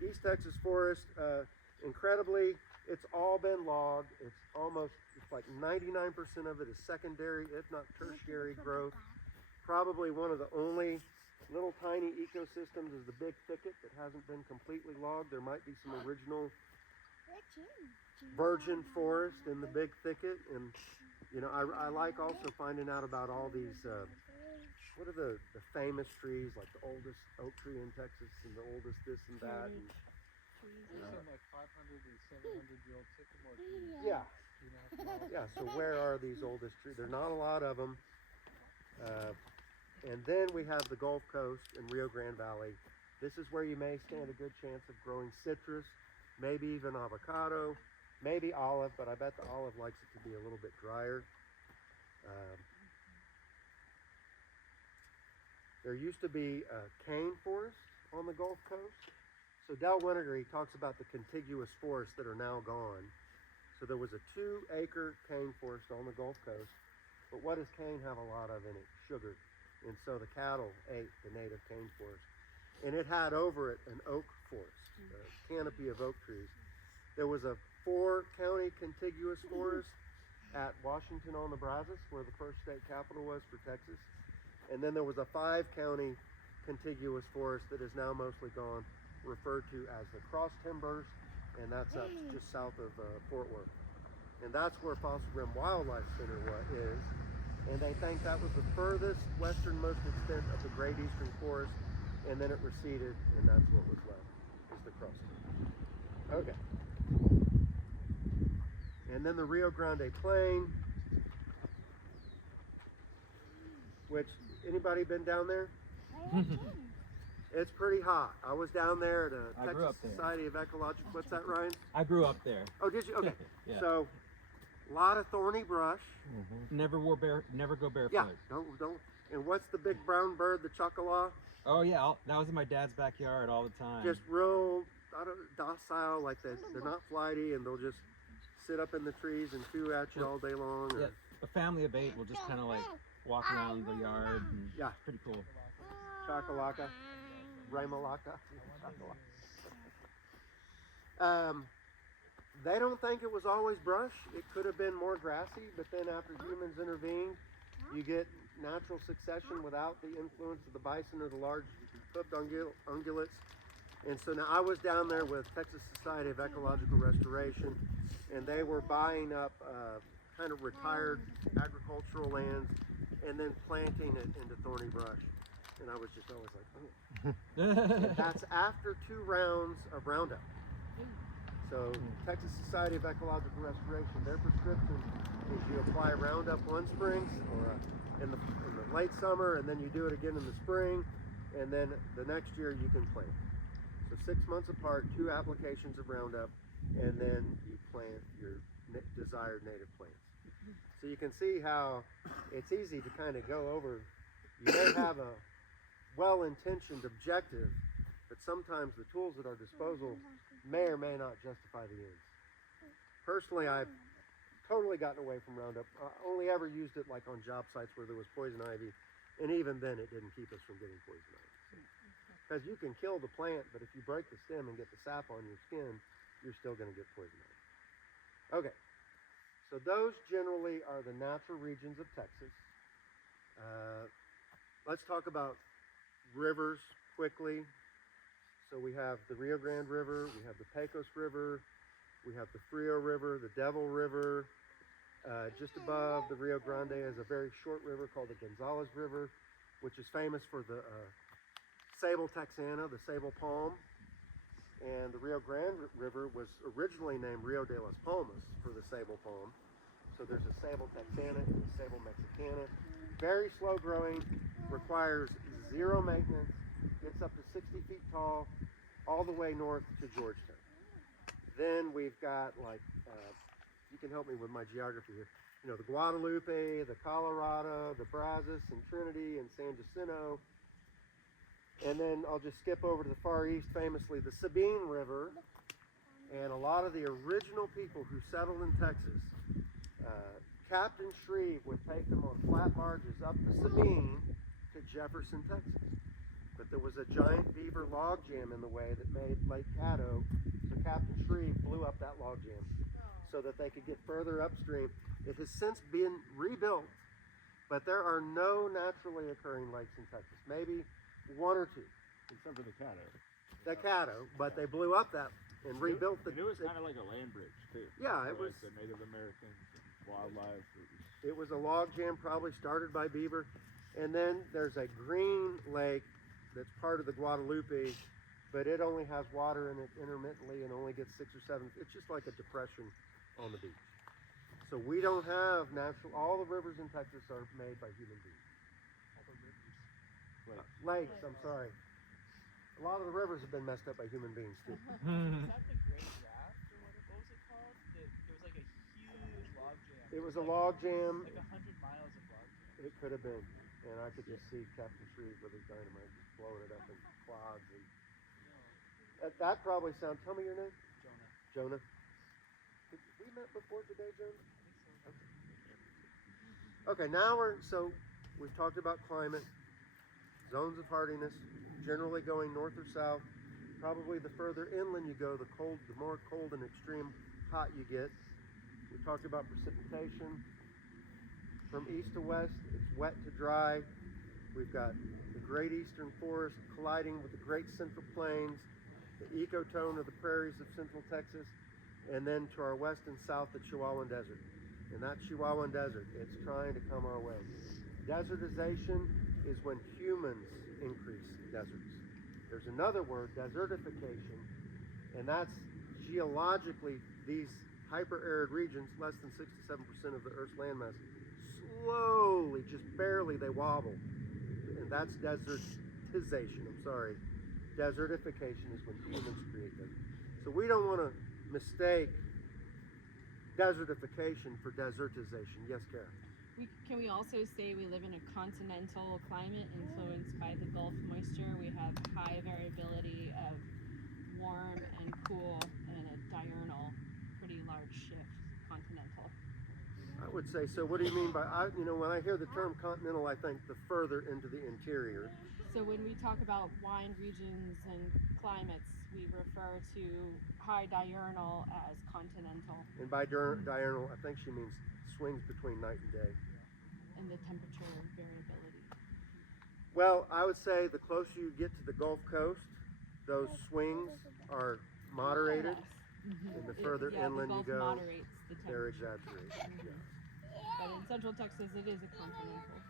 East Texas forest, incredibly, it's all been logged. It's like 99% of it is secondary, if not tertiary growth. Probably one of the only little tiny ecosystems is the big thicket that hasn't been completely logged. There might be some original virgin forest in the big thicket, and I like also finding out about all these what are the famous trees, like the oldest oak tree in Texas and the oldest this and that. And, There's some like 500 and 700-year-old sycamore trees. yeah. Yeah, so where are these oldest trees? There are not a lot of them. And then we have the Gulf Coast and Rio Grande Valley. This is where you may stand a good chance of growing citrus, maybe even avocado, maybe olive, but I bet the olive likes it to be a little bit drier. There used to be a cane forest on the Gulf Coast. So Del Winter, he talks about the contiguous forests that are now gone. So there was a 2-acre cane forest on the Gulf Coast. But what does cane have a lot of in it? Sugar. And so the cattle ate the native cane forest. And it had over it an oak forest, a canopy of oak trees. There was a 4-county contiguous forest at Washington on the Brazos, where the first state capital was for Texas. And then there was a 5-county contiguous forest that is now mostly gone, referred to as the Cross Timbers, and that's up just south of Fort Worth. And that's where Fossil Rim Wildlife Center is. And they think that was the furthest westernmost extent of the Great Eastern Forest, and then it receded, and that's what was left, is the Cross Timbers. Okay. And then the Rio Grande Plain, which, anybody been down there? It's pretty hot. I was down there at a Texas Society of Ecological. What's that, Ryan? I grew up there. Oh, did you? Okay. Yeah. So, a lot of thorny brush. Never go barefoot. Yeah. Don't. And what's the big brown bird, the chocolaw? Oh yeah, that was in my dad's backyard all the time. Just real docile, like they're not flighty, and they'll just sit up in the trees and chew at you all day long. Or, yeah, a family of 8 will just kind of like walk around the yard. And yeah. It's pretty cool. Chakalaka. Raymalaka. They don't think it was always brush. It could have been more grassy, but then after humans intervened, you get natural succession without the influence of the bison or the large hoofed ungulates. And so now I was down there with Texas Society of Ecological Restoration, and they were buying up kind of retired agricultural lands and then planting it into thorny brush. And I was just always like, oh. And that's after 2 rounds of Roundup. So Texas Society of Ecological Restoration, their prescription is you apply Roundup one spring or in the late summer, and then you do it again in the spring, and then the next year you can plant. So 6 months apart, 2 applications of Roundup, and then you plant your desired native plants. So you can see how it's easy to kind of go over. You may have a well-intentioned objective, but sometimes the tools at our disposal may or may not justify the ends. Personally, I've totally gotten away from Roundup. Only ever used it like on job sites where there was poison ivy, and even then it didn't keep us from getting poison ivy. Because you can kill the plant, but if you break the stem and get the sap on your skin, you're still going to get poison ivy. Okay, so those generally are the natural regions of Texas. Let's talk about rivers quickly. So we have the Rio Grande River, we have the Pecos River, we have the Frio River, the Devil River. Just above the Rio Grande is a very short river called the Gonzales River, which is famous for the Sable texana, the sable palm. And the Rio Grande River was originally named Rio de las Palmas for the sable palm. So there's a Sable texana and a Sable mexicana. Very slow growing, requires 0 maintenance, gets up to 60 feet tall, all the way north to Georgetown. Then we've got like, you can help me with my geography here. You know, the Guadalupe, the Colorado, the Brazos and Trinity and San Jacinto. And then I'll just skip over to the far east, famously the Sabine River. And a lot of the original people who settled in Texas, Captain Shreve would take them on flat barges up the Sabine to Jefferson, Texas. But there was a giant beaver log jam in the way that made Lake Caddo, so Captain Shreve blew up that log jam so that they could get further upstream. It has since been rebuilt, but there are no naturally occurring lakes in Texas, maybe 1 or 2. Except for the Caddo. The Caddo, but they blew up that and rebuilt the. And it was kind of like a land bridge too. Yeah, it for, was. like, the Native Americans and wildlife. It was a log jam, probably started by beaver, and then there's a green lake that's part of the Guadalupe, but it only has water in it intermittently and only gets 6 or 7. It's just like a depression on the beach. So we don't have natural. All the rivers in Texas are made by human beings. Lakes, I'm sorry. A lot of the rivers have been messed up by human beings too. Is that the Great Raft or what was it called? It was like a huge log jam. It was a log jam. Like 100 miles of log jam. It could have been, and I could just see Captain Shreve with his dynamite just blowing it up in clods. And that probably sounds. Tell me your name. Jonah. Jonah. We met before today, Jonah. Okay, now we've talked about climate, zones of hardiness, generally going north or south. Probably the further inland you go, the more cold and extreme hot you get. We talked about precipitation. From east to west, it's wet to dry. We've got the Great Eastern Forest colliding with the Great Central Plains, the ecotone of the prairies of Central Texas, and then to our west and south, the Chihuahuan Desert. And that Chihuahuan Desert, it's trying to come our way. Desertization is when humans increase deserts. There's another word, desertification, and that's geologically these hyper-arid regions, less than 6 to 7% of the Earth's landmass, slowly, just barely, they wobble. And that's desertization, Desertification is when humans create them. So we don't want to mistake desertification for desertization. Yes, Kara? Can we also say we live in a continental climate influenced by the Gulf moisture? We have high variability of warm and cool and a diurnal, pretty large shift, continental. I would say so. What do you mean by, when I hear the term continental, I think the further into the interior. So when we talk about wine regions and climates, we refer to high diurnal as continental, And by diurnal, I think she means swings between night and day. and the temperature variability. Well, I would say the closer you get to the Gulf Coast, those swings are moderated, Mhm. and the It- further yeah, inland the you Gulf go, moderates the they're temperature. exaggerated. But in Central Texas, it is a continental.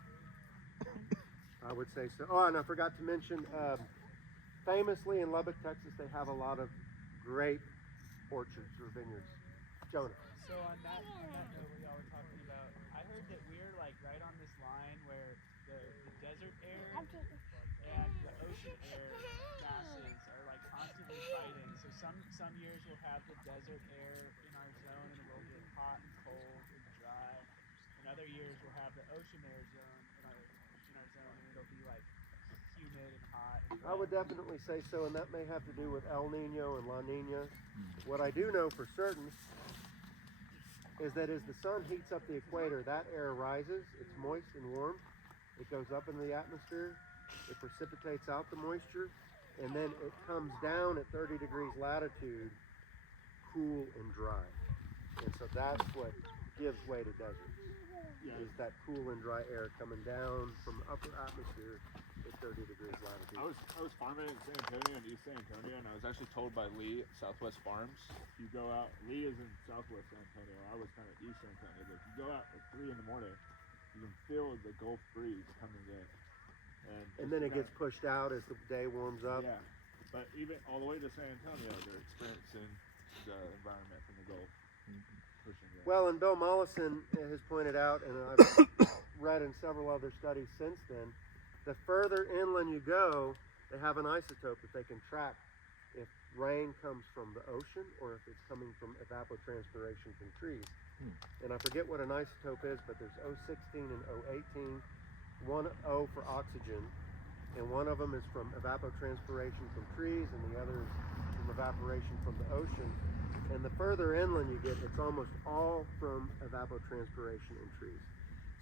I would say so. Oh, and I forgot to mention, famously in Lubbock, Texas, they have a lot of grape orchards or vineyards. Jonah. So on that note, what y'all were talking about, I heard that we're like right on this line where the desert air and the ocean air masses are like constantly fighting. So some years we'll have the desert air in our zone and we'll get hot and cold and dry. And other years we'll have the ocean air zone in our zone and it'll be like humid and hot. And I would definitely say so, and that may have to do with El Nino and La Nina. What I do know for certain is that as the sun heats up the equator, that air rises, it's moist and warm, it goes up into the atmosphere, it precipitates out the moisture, and then it comes down at 30 degrees latitude, cool and dry. And so that's what gives way to deserts, Yeah. is that cool and dry air coming down from the upper atmosphere at 30 degrees latitude. I was farming in San Antonio, in East San Antonio, and I was actually told by Lee at Southwest Farms, if you go out, Lee is in Southwest San Antonio, I was kind of East San Antonio, but if you go out at 3 in the morning, you can feel the Gulf breeze coming in. And then it gets pushed out as the day warms up. Yeah, but even all the way to San Antonio, they're experiencing the environment from the Gulf pushing in. Well, and Bill Mollison has pointed out, and I've read in several other studies since then, the further inland you go, they have an isotope that they can track if rain comes from the ocean or if it's coming from evapotranspiration from trees. And I forget what an isotope is, but there's O16 and O18. One O for oxygen, and one of them is from evapotranspiration from trees, and the other is from evaporation from the ocean. And the further inland you get, it's almost all from evapotranspiration in trees.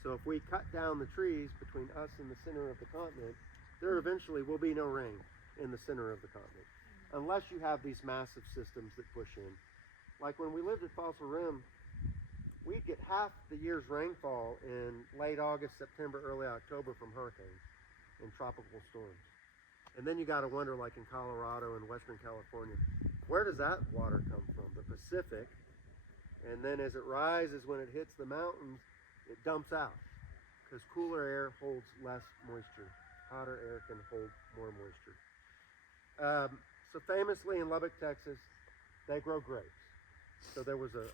So if we cut down the trees between us and the center of the continent, there eventually will be no rain in the center of the continent, unless you have these massive systems that push in. Like when we lived at Fossil Rim, we'd get half the year's rainfall in late August, September, early October from hurricanes and tropical storms. And then you got to wonder, like in Colorado and Western California, where does that water come from? The Pacific. And then as it rises, when it hits the mountains, it dumps out because cooler air holds less moisture. Hotter air can hold more moisture. So famously in Lubbock, Texas, they grow grapes. So there was a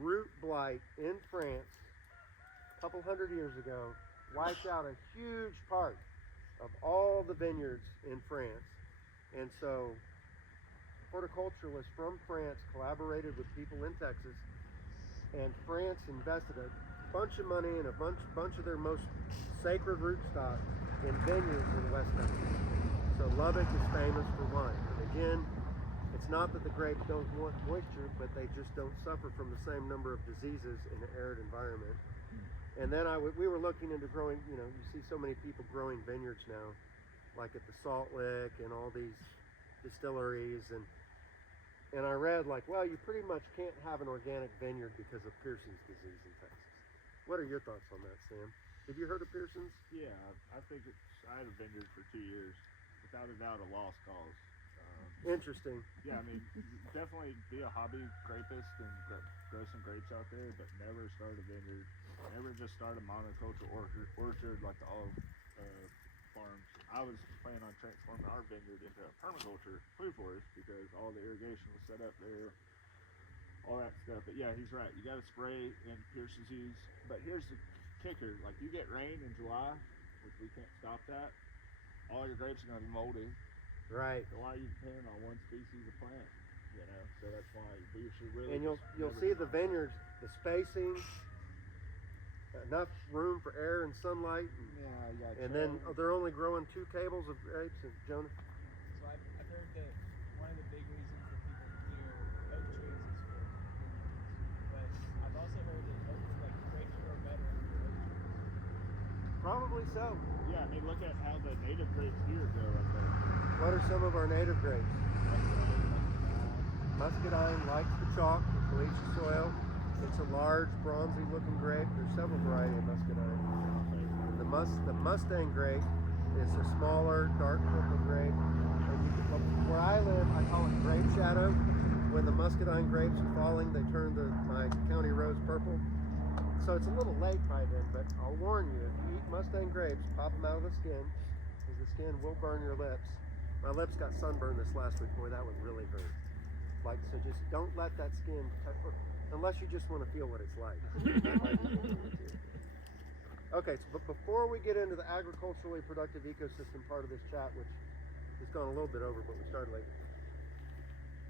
root blight in France a couple hundred years ago, wiped out a huge part of all the vineyards in France. And so horticulturalists from France collaborated with people in Texas, and France invested a bunch of money and a bunch of their most sacred rootstock in vineyards in West Texas. So Lubbock is famous for wine. And again, it's not that the grapes don't want moisture, but they just don't suffer from the same number of diseases in an arid environment. And then we were looking into growing, you see so many people growing vineyards now, like at the Salt Lick and all these distilleries. And I read like, well, you pretty much can't have an organic vineyard because of Pearson's disease in Texas. What are your thoughts on that, Sam? Have you heard of Pearson's? Yeah, I think I had a vineyard for 2 years. Without a doubt, a lost cause. Interesting. Yeah, I mean, definitely be a hobby grapist and grow some grapes out there, but never start a vineyard. Never just start a monoculture orchard like the olive farms. I was planning on transforming our vineyard into a permaculture food forest because all the irrigation was set up there, all that stuff. But yeah, he's right. You got to spray in Pearson's use. But here's the kicker: like you get rain in July, which we can't stop that. All your grapes are gonna be moldy. Right. So why are you depending on one species of plant? So that's why we should really. And you'll see the vineyards, the spacing, enough room for air and sunlight, and then they're only growing 2 cables of grapes. And Jonah. So I've heard that one of the big reasons that people clear oak trees is for vineyards. But I've also heard that grapes grow better under oak trees. Probably so. Yeah, I mean, look at how the native grapes here grow up there. What are some of our native grapes? Muscadine likes the chalk, the caliche soil. It's a large, bronzy-looking grape. There's several varieties of muscadine. The Mustang grape is a smaller, dark purple grape, and you can where I live, I call it grape shadow. When the muscadine grapes are falling, they turn my county roads purple. So it's a little late by then, but I'll warn you, if you eat Mustang grapes, pop them out of the skin, because the skin will burn your lips. My lips got sunburned this last week. Boy, that would really hurt. Like, so just don't let that skin touch, unless you just want to feel what it's like. Okay, so but before we get into the agriculturally productive ecosystem part of this chat, which has gone a little bit over, but we started late.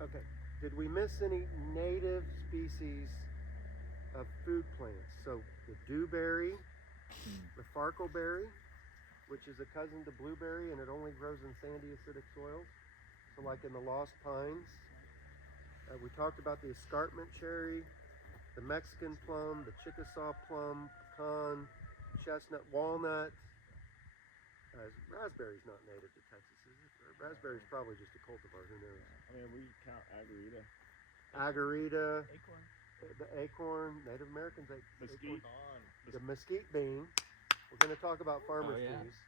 Okay, did we miss any native species of food plants? So the dewberry, the farkleberry, which is a cousin to blueberry, and it only grows in sandy acidic soils. So like in the Lost Pines. We talked about the escarpment cherry, the Mexican plum, the Chickasaw plum, pecan, chestnut, walnut. Raspberry's not native to Texas, is it? Raspberry's probably just a cultivar, who knows? I mean, we count agarita. Agarita, Acorn. the acorn, Native Americans ate Mesquite. acorn. The mesquite bean. We're going to talk about farmers' yeah. trees.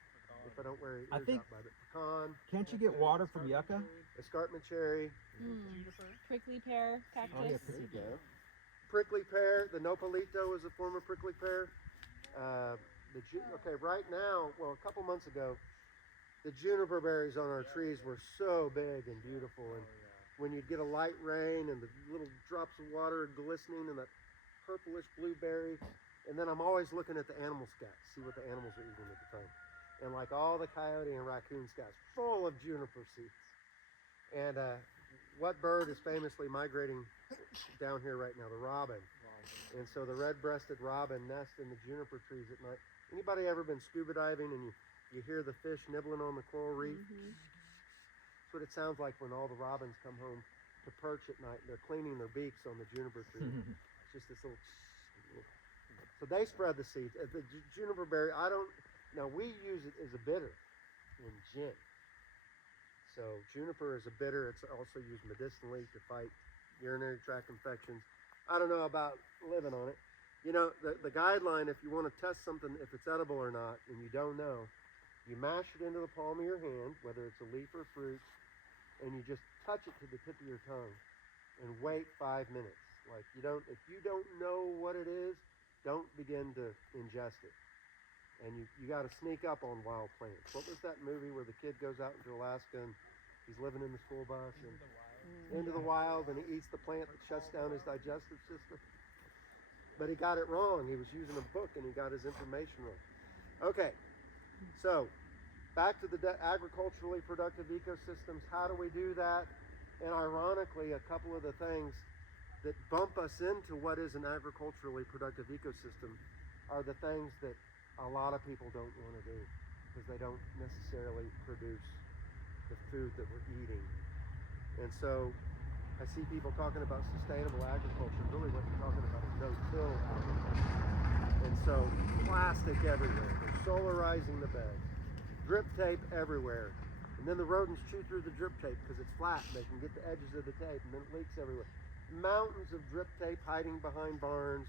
If I don't wear ears I think- out by it. Pecan, Can't you get water from yucca? escarpment cherry, Juniper. Prickly pear, cactus. Oh yeah, pretty good. prickly pear. The nopalito is a form of prickly pear. Okay, right now, well, a couple months ago, the juniper berries on our trees were so big and beautiful, and when you'd get a light rain and the little drops of water glistening and that purplish blueberry, and then I'm always looking at the animal scats, see what the animals are eating at the time, and like all the coyote and raccoon scats, full of juniper seeds. And what bird is famously migrating down here right now? The robin. And so the red-breasted robin nests in the juniper trees at night. Anybody ever been scuba diving and you hear the fish nibbling on the coral reef? That's what it sounds like when all the robins come home to perch at night. They're cleaning their beaks on the juniper tree. It's just this little. So they spread the seeds. The juniper berry, now we use it as a bitter in gin. So juniper is a bitter. It's also used medicinally to fight urinary tract infections. I don't know about living on it. You know, the guideline, if you want to test something, if it's edible or not, and you don't know, you mash it into the palm of your hand, whether it's a leaf or fruit, and you just touch it to the tip of your tongue and wait 5 minutes. Like if you don't know what it is, don't begin to ingest it. And you got to sneak up on wild plants. What was that movie where the kid goes out into Alaska and he's living in the school bus and into the wild and he eats the plant that shuts down his digestive system? But he got it wrong. He was using a book and he got his information wrong. Okay, so back to the agriculturally productive ecosystems. How do we do that? And ironically, a couple of the things that bump us into what is an agriculturally productive ecosystem are the things that a lot of people don't want to do because they don't necessarily produce the food that we're eating. And so I see people talking about sustainable agriculture. Really what they're talking about is no-till agriculture. And so plastic everywhere. They're solarizing the beds. Drip tape everywhere. And then the rodents chew through the drip tape because it's flat. They can get the edges of the tape and then it leaks everywhere. Mountains of drip tape hiding behind barns.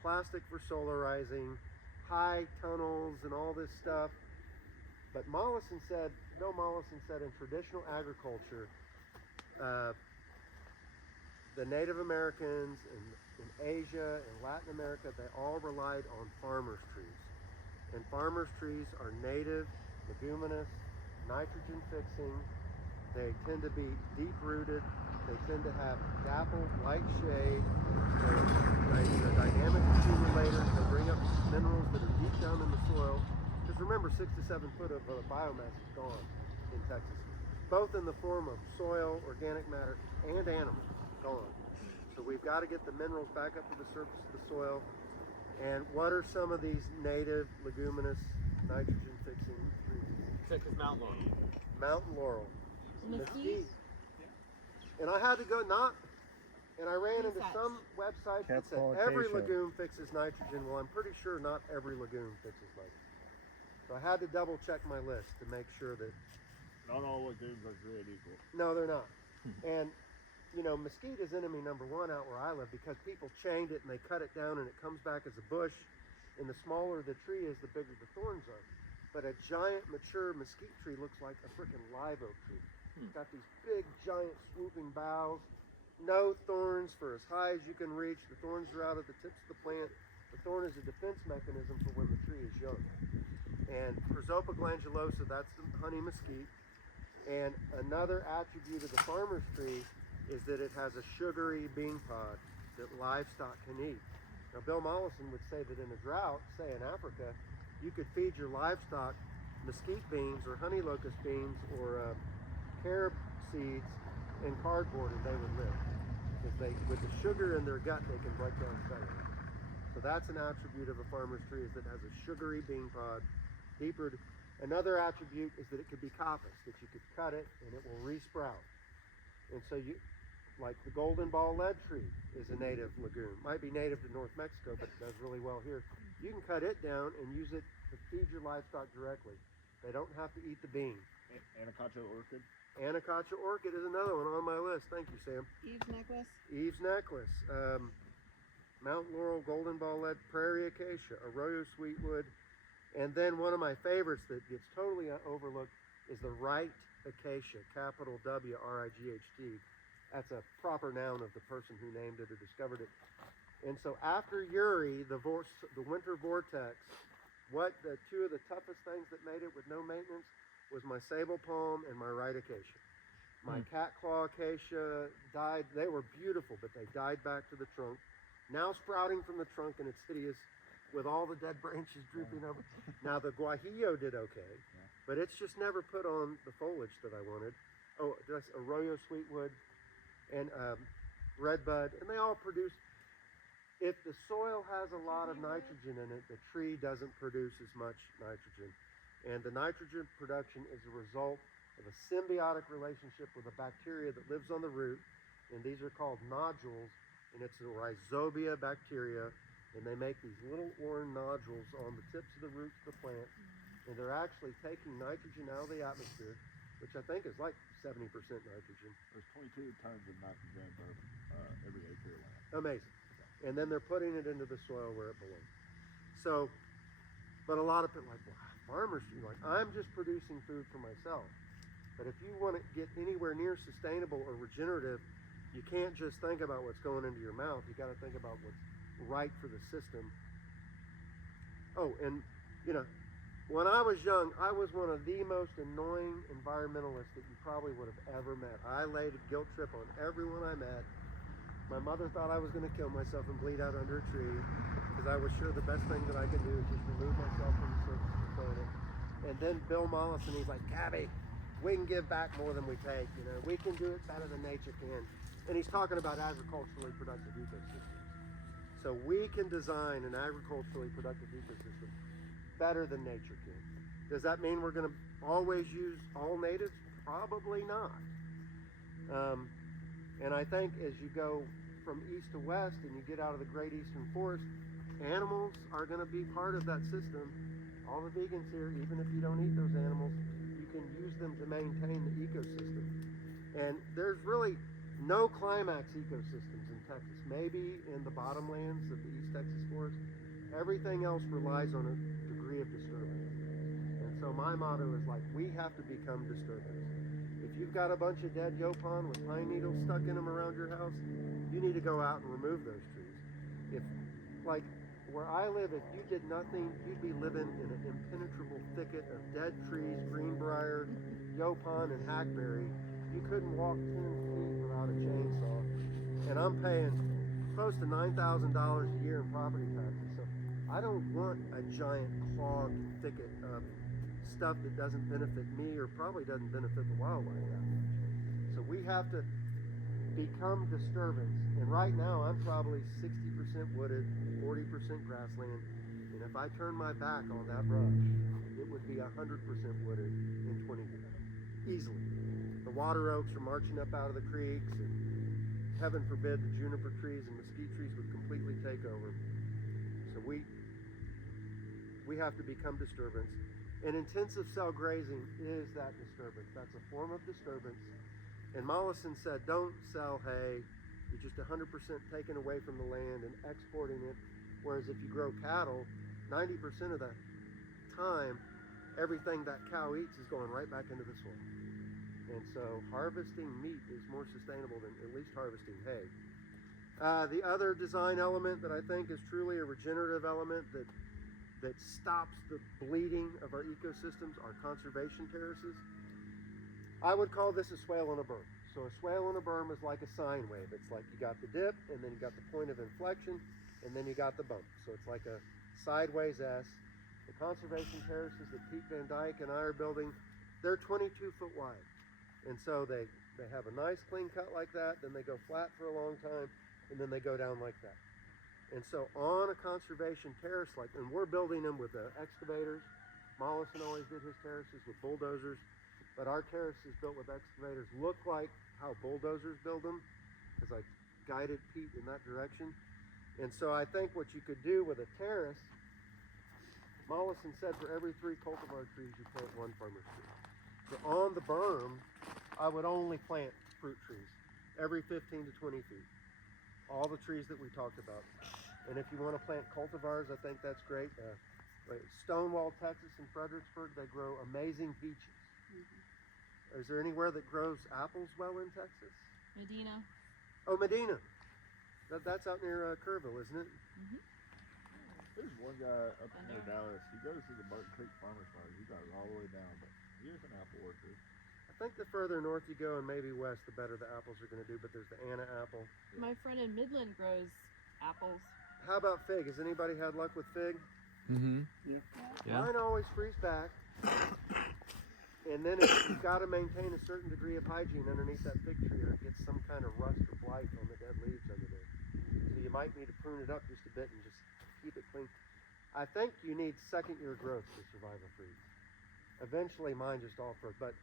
Plastic for solarizing. High tunnels and all this stuff. But Mollison said in traditional agriculture, the Native Americans in Asia and Latin America, they all relied on farmers' trees. And farmers' trees are native, leguminous, nitrogen fixing. They tend to be deep rooted. They tend to have dappled light shade. They're dynamic accumulators. They bring up minerals that are deep down in the soil. Because remember, 6 to 7 foot of biomass is gone in Texas, both in the form of soil, organic matter, and animals. Gone. So we've got to get the minerals back up to the surface of the soil. And what are some of these native leguminous nitrogen fixing trees? Such as Mount Laurel. Mountain laurel, Mesquite. and I had to go and I ran into some websites that said every legume fixes nitrogen. Well, I'm pretty sure not every legume fixes nitrogen. So I had to double check my list to make sure that Not all legumes are created equal. no, they're not. And you know, mesquite is enemy number 1 out where I live because people chained it and they cut it down and it comes back as a bush. And the smaller the tree is, the bigger the thorns are. But a giant mature mesquite tree looks like a freaking live oak tree. It's got these big, giant, swooping boughs. No thorns for as high as you can reach. The thorns are out at the tips of the plant. The thorn is a defense mechanism for when the tree is young. And Chrysopa glandulosa, that's the honey mesquite. And another attribute of the farmer's tree is that it has a sugary bean pod that livestock can eat. Now, Bill Mollison would say that in a drought, say in Africa, you could feed your livestock mesquite beans or honey locust beans or carob seeds in cardboard and they would live. Because with the sugar in their gut, they can break down cellulose. So that's an attribute of a farmer's tree, is that it has a sugary bean pod, deeper. Another attribute is that it could be coppice, that you could cut it and it will resprout. And so like the golden ball lead tree is a native legume. Might be native to North Mexico, but it does really well here. You can cut it down and use it to feed your livestock directly. They don't have to eat the bean. Anacacho orchid. Anacacho orchid is another one on my list. Thank you, Sam. Eve's necklace. Eve's necklace. Mount Laurel, golden ball lead, prairie acacia, arroyo sweetwood, and then one of my favorites that gets totally overlooked is the Wright acacia, capital W-R-I-G-H-T. That's a proper noun of the person who named it or discovered it. And so after Uri, the winter vortex, two of the toughest things that made it with no maintenance was my sable palm and my Wright acacia. My cat claw acacia died. They were beautiful, but they died back to the trunk. Now sprouting from the trunk, and it's hideous with all the dead branches drooping over. Now the guajillo did okay, but it's just never put on the foliage that I wanted. Oh, did I say arroyo sweetwood and redbud, and they all produce. If the soil has a lot of nitrogen in it, the tree doesn't produce as much nitrogen. And the nitrogen production is a result of a symbiotic relationship with a bacteria that lives on the root, and these are called nodules, and it's a rhizobia bacteria, and they make these little orange nodules on the tips of the roots of the plant, and they're actually taking nitrogen out of the atmosphere, which I think is like 70% nitrogen. There's 22 tons of nitrogen per every acre of land. Amazing. And then they're putting it into the soil where it belongs. So, but a lot of people like, well, farmers, like, I'm just producing food for myself. But if you want to get anywhere near sustainable or regenerative, you can't just think about what's going into your mouth. You got to think about what's right for the system. Oh, and when I was young, I was one of the most annoying environmentalists that you probably would have ever met. I laid a guilt trip on everyone I met. My mother thought I was going to kill myself and bleed out under a tree because I was sure the best thing that I could do is just remove myself from the surface of the planet. And then Bill Mollison, he's like, Cabby, we can give back more than we take. We can do it better than nature can. And he's talking about agriculturally productive ecosystems. So we can design an agriculturally productive ecosystem better than nature can. Does that mean we're going to always use all natives? Probably not. And I think as you go from east to west and you get out of the great eastern forest, animals are going to be part of that system. All the vegans here, even if you don't eat those animals, you can use them to maintain the ecosystem. And there's really no climax ecosystems in Texas. Maybe in the bottomlands of the East Texas forest. Everything else relies on a degree of disturbance. And so my motto is like, we have to become disturbance. If you've got a bunch of dead yopon with pine needles stuck in them around your house, you need to go out and remove those trees. If, like, where I live, if you did nothing, you'd be living in an impenetrable thicket of dead trees, greenbrier, yopon, and hackberry. You couldn't walk 10 feet without a chainsaw. And I'm paying close to $9,000 a year in property taxes. So I don't want a giant clogged thicket of stuff that doesn't benefit me or probably doesn't benefit the wildlife that much. So we have to become disturbance. And right now I'm probably 60% wooded, 40% grassland. And if I turn my back on that brush, it would be 100% wooded in 20 years. Easily. The water oaks are marching up out of the creeks, and heaven forbid the juniper trees and mesquite trees would completely take over. So we have to become disturbance. And intensive cell grazing is that disturbance. That's a form of disturbance. And Mollison said, don't sell hay. You're just 100% taken away from the land and exporting it. Whereas if you grow cattle, 90% of the time, everything that cow eats is going right back into the soil. And so harvesting meat is more sustainable than at least harvesting hay. The other design element that I think is truly a regenerative element that stops the bleeding of our ecosystems are conservation terraces. I would call this a swale on a berm. So a swale on a berm is like a sine wave. It's like you got the dip, and then you got the point of inflection, and then you got the bump. So it's like a sideways S. The conservation terraces that Pete Van Dyke and I are building, they're 22 foot wide. And so they have a nice clean cut like that, then they go flat for a long time, and then they go down like that. And so on a conservation terrace, and we're building them with excavators. Mollison always did his terraces with bulldozers, but our terraces built with excavators look like how bulldozers build them, because I guided Pete in that direction. And so I think what you could do with a terrace, Mollison said for every 3 cultivar trees you plant 1 farmer's tree. So on the berm, I would only plant fruit trees every 15 to 20 feet. All the trees that we talked about. And if you want to plant cultivars, I think that's great. Stonewall, Texas, and Fredericksburg, they grow amazing peaches. Is there anywhere that grows apples well in Texas? Medina. Oh, Medina. That's out near Kerrville, isn't it? There's one guy up near Dallas. He goes to the Barton Creek Farmers Market. He drives all the way down, but here's an apple orchard. I think the further north you go and maybe west, the better the apples are going to do, but there's the Anna apple. My friend in Midland grows apples. How about fig? Has anybody had luck with fig? Mm-hmm. Yeah. Mine always freeze back. And then you've got to maintain a certain degree of hygiene underneath that fig tree, or it gets some kind of rust or blight on the dead leaves under there. So you might need to prune it up just a bit and just keep it clean. I think you need 2nd-year growth to survive a freeze. Eventually mine just all froze. But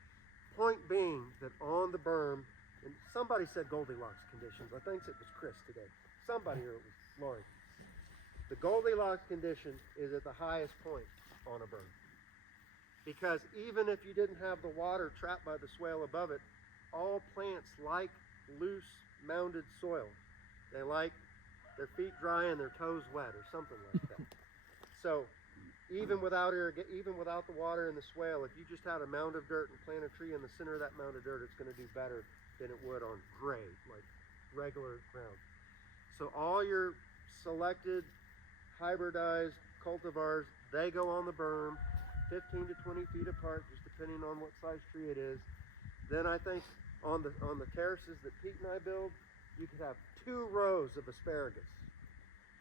point being that on the berm, and somebody said Goldilocks conditions. I think it was Chris today. Somebody, or it was Lori. The Goldilocks condition is at the highest point on a berm. Because even if you didn't have the water trapped by the swale above it, all plants like loose, mounded soil. They like their feet dry and their toes wet, or something like that. So even without the water in the swale, if you just had a mound of dirt and plant a tree in the center of that mound of dirt, it's going to do better than it would on grade, like regular ground. So all your selected hybridized cultivars, they go on the berm 15 to 20 feet apart, just depending on what size tree it is. Then I think on the terraces that Pete and I build, you could have 2 rows of asparagus,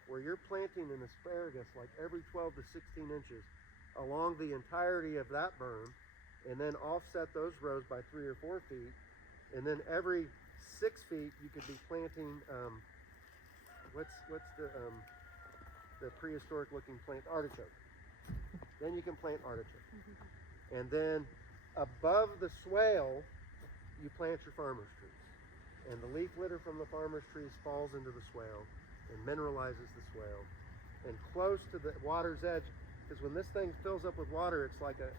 where you're planting an asparagus like every 12 to 16 inches along the entirety of that berm, and then offset those rows by 3 or 4 feet, and then every 6 feet you could be planting what's the prehistoric looking plant? Artichoke. Then you can plant artichoke. And then above the swale, you plant your farmer's trees. And the leaf litter from the farmer's trees falls into the swale and mineralizes the swale. And close to the water's edge, because when this thing fills up with water, it's like a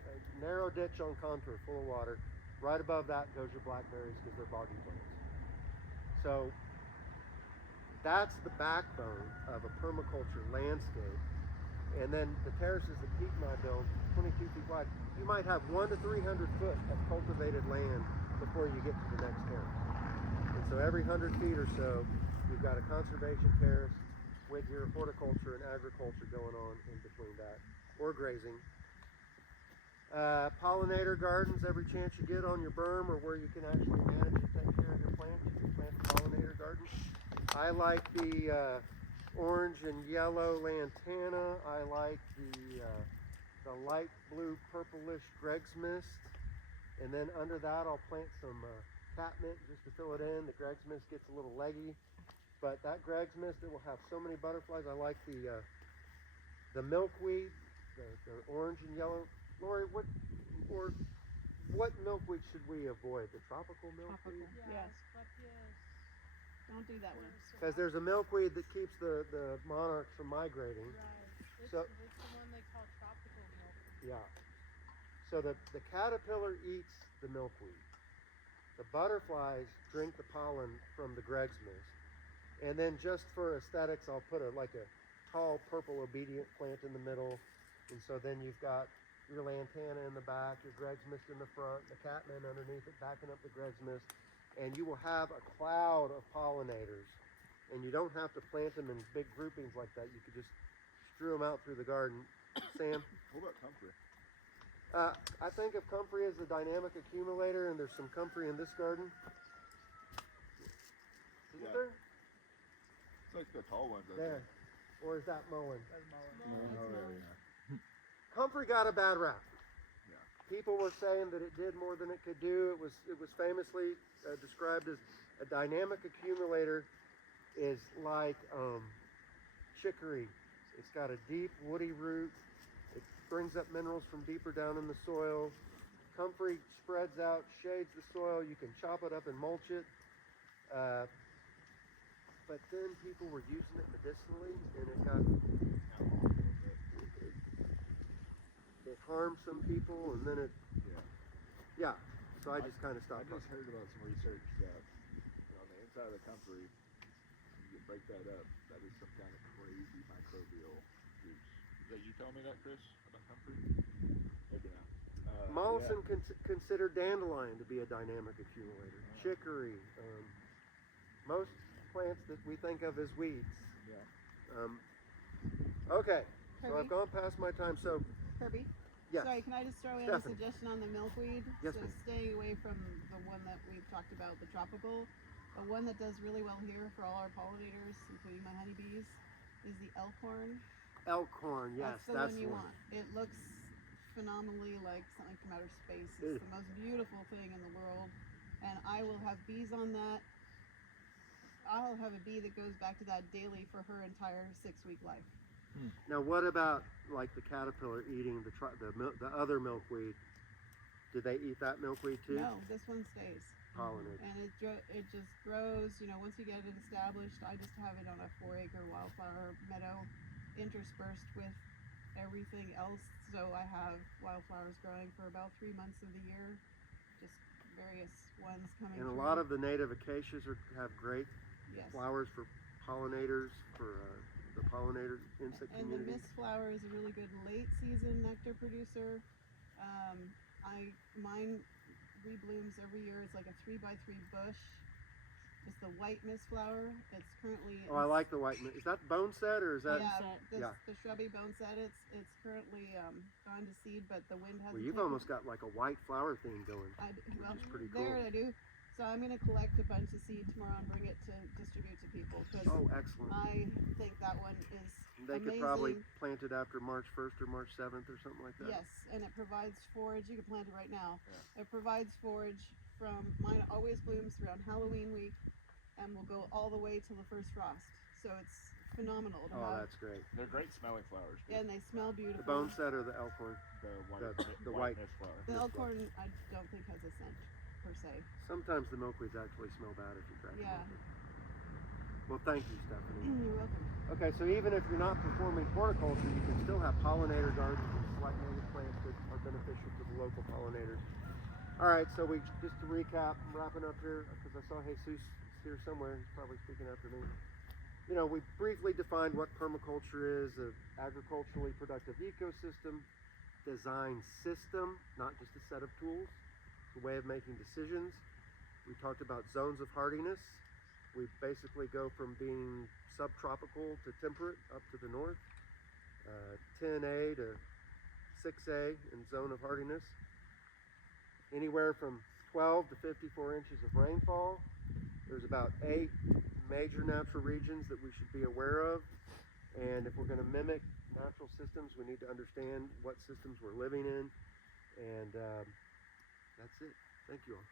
narrow ditch on contour full of water. Right above that goes your blackberries, because they're boggy plants. So that's the backbone of a permaculture landscape. And then the terraces that Pete and I build, 22 feet wide, you might have 100 to 300 foot of cultivated land before you get to the next terrace. And so every 100 feet or so, you've got a conservation terrace with your horticulture and agriculture going on in between that, or grazing. Pollinator gardens, every chance you get on your berm or where you can actually manage and take care of your plants, you can plant a pollinator garden. I like the orange and yellow lantana. I like the light blue purplish Greg's Mist. And then under that I'll plant some catmint just to fill it in. The Greg's Mist gets a little leggy. But that Greg's Mist, it will have so many butterflies. I like the milkweed, the orange and yellow. Lori, what milkweed should we avoid? The tropical milkweed? Yes. Don't do that one. Because there's a milkweed that keeps the monarchs from migrating. Right. So- It's the one they call tropical milk. Yeah. So the caterpillar eats the milkweed. The butterflies drink the pollen from the Greg's Mist. And then just for aesthetics, I'll put a tall purple obedient plant in the middle. And so then you've got your lantana in the back, your Greg's Mist in the front, the catman underneath it, backing up the Greg's Mist, and you will have a cloud of pollinators. And you don't have to plant them in big groupings like that. You could just strew them out through the garden. Sam? What about comfrey? I think of comfrey as a dynamic accumulator, and there's some comfrey in this garden. Isn't Yeah. there? It's like the tall ones. There. Or is that Mullen? That's Mullen. Oh, yeah. Comfrey got a bad rap. Yeah. People were saying that it did more than it could do. It was famously described as a dynamic accumulator. Is like chicory. It's got a deep woody root. It brings up minerals from deeper down in the soil. Comfrey spreads out, shades the soil. You can chop it up and mulch it. But then people were using it medicinally, and it harmed some people, and then it, yeah. So I just kind of I stopped. just heard about some research that on the inside of the comfrey, you break that up, that is some kind of crazy microbial juice. Did you tell me that, Chris, about comfrey? Maybe not. Mollison considered dandelion to be a dynamic accumulator. Chicory, most plants that we think of as weeds. Yeah. Okay, so Kirby? I've gone past my time. So Kirby? yes, Sorry, can I just throw in Stephanie. a suggestion on the milkweed? Yes, so ma'am. staying away from the one that we've talked about, the tropical. The one that does really well here for all our pollinators, including my honeybees, is the elkhorn. elkhorn. Yes, that's the one you want. It looks phenomenally like something from outer space. It's the most beautiful thing in the world. And I will have bees on that. I'll have a bee that goes back to that daily for her entire 6-week life. Now, what about like the caterpillar eating the other milkweed? Did they eat that milkweed too? No, this one stays. Pollinated. And it just grows, once you get it established. I just have it on a 4-acre wildflower meadow interspersed with everything else. So I have wildflowers growing for about 3 months of the year, just various ones coming And a through. lot of the native acacias have great yes. flowers for pollinators, for the pollinator insect And the community. mist flower is a really good late season nectar producer. Mine reblooms every year. It's like a 3x3 bush. It's the white mist flower. It's currently. Oh, I like the white. Is that bone set or is that? Yeah, yeah. the shrubby boneset. It's currently gone to seed, but the wind hasn't. Well, you've taken almost got like a white flower theme going. Well, is pretty there cool. I do. So I'm gonna collect a bunch of seed tomorrow and bring it to distribute to people because Oh, excellent. I think that one is They amazing. could probably plant it after March 1st or March 7th or something like that. Yes, and it provides forage. You can plant it right now. It provides forage from mine. Always blooms around Halloween week, and will go all the way till the first frost. So it's phenomenal to Oh, have. that's great. They're great smelling flowers. Too. And they smell beautiful. The bone set or the elkhorn? The white. white mist flower. The elkhorn, I don't think has a scent per se. Sometimes the milkweeds actually smell bad if you crack them Yeah. open. Well, thank you, Stephanie. You're welcome. Okay, so even if you're not performing horticulture, you can still have pollinator gardens and select native plants that are beneficial to the local pollinators. All right, so just to recap, I'm wrapping up here because I saw Jesus here somewhere. He's probably speaking after me. We briefly defined what permaculture is: an agriculturally productive ecosystem, design system, not just a set of tools. It's a way of making decisions. We talked about zones of hardiness. We basically go from being subtropical to temperate up to the north, 10A to 6A in zone of hardiness. Anywhere from 12 to 54 inches of rainfall. There's about 8 major natural regions that we should be aware of. And if we're going to mimic natural systems, we need to understand what systems we're living in. And that's it. Thank you all.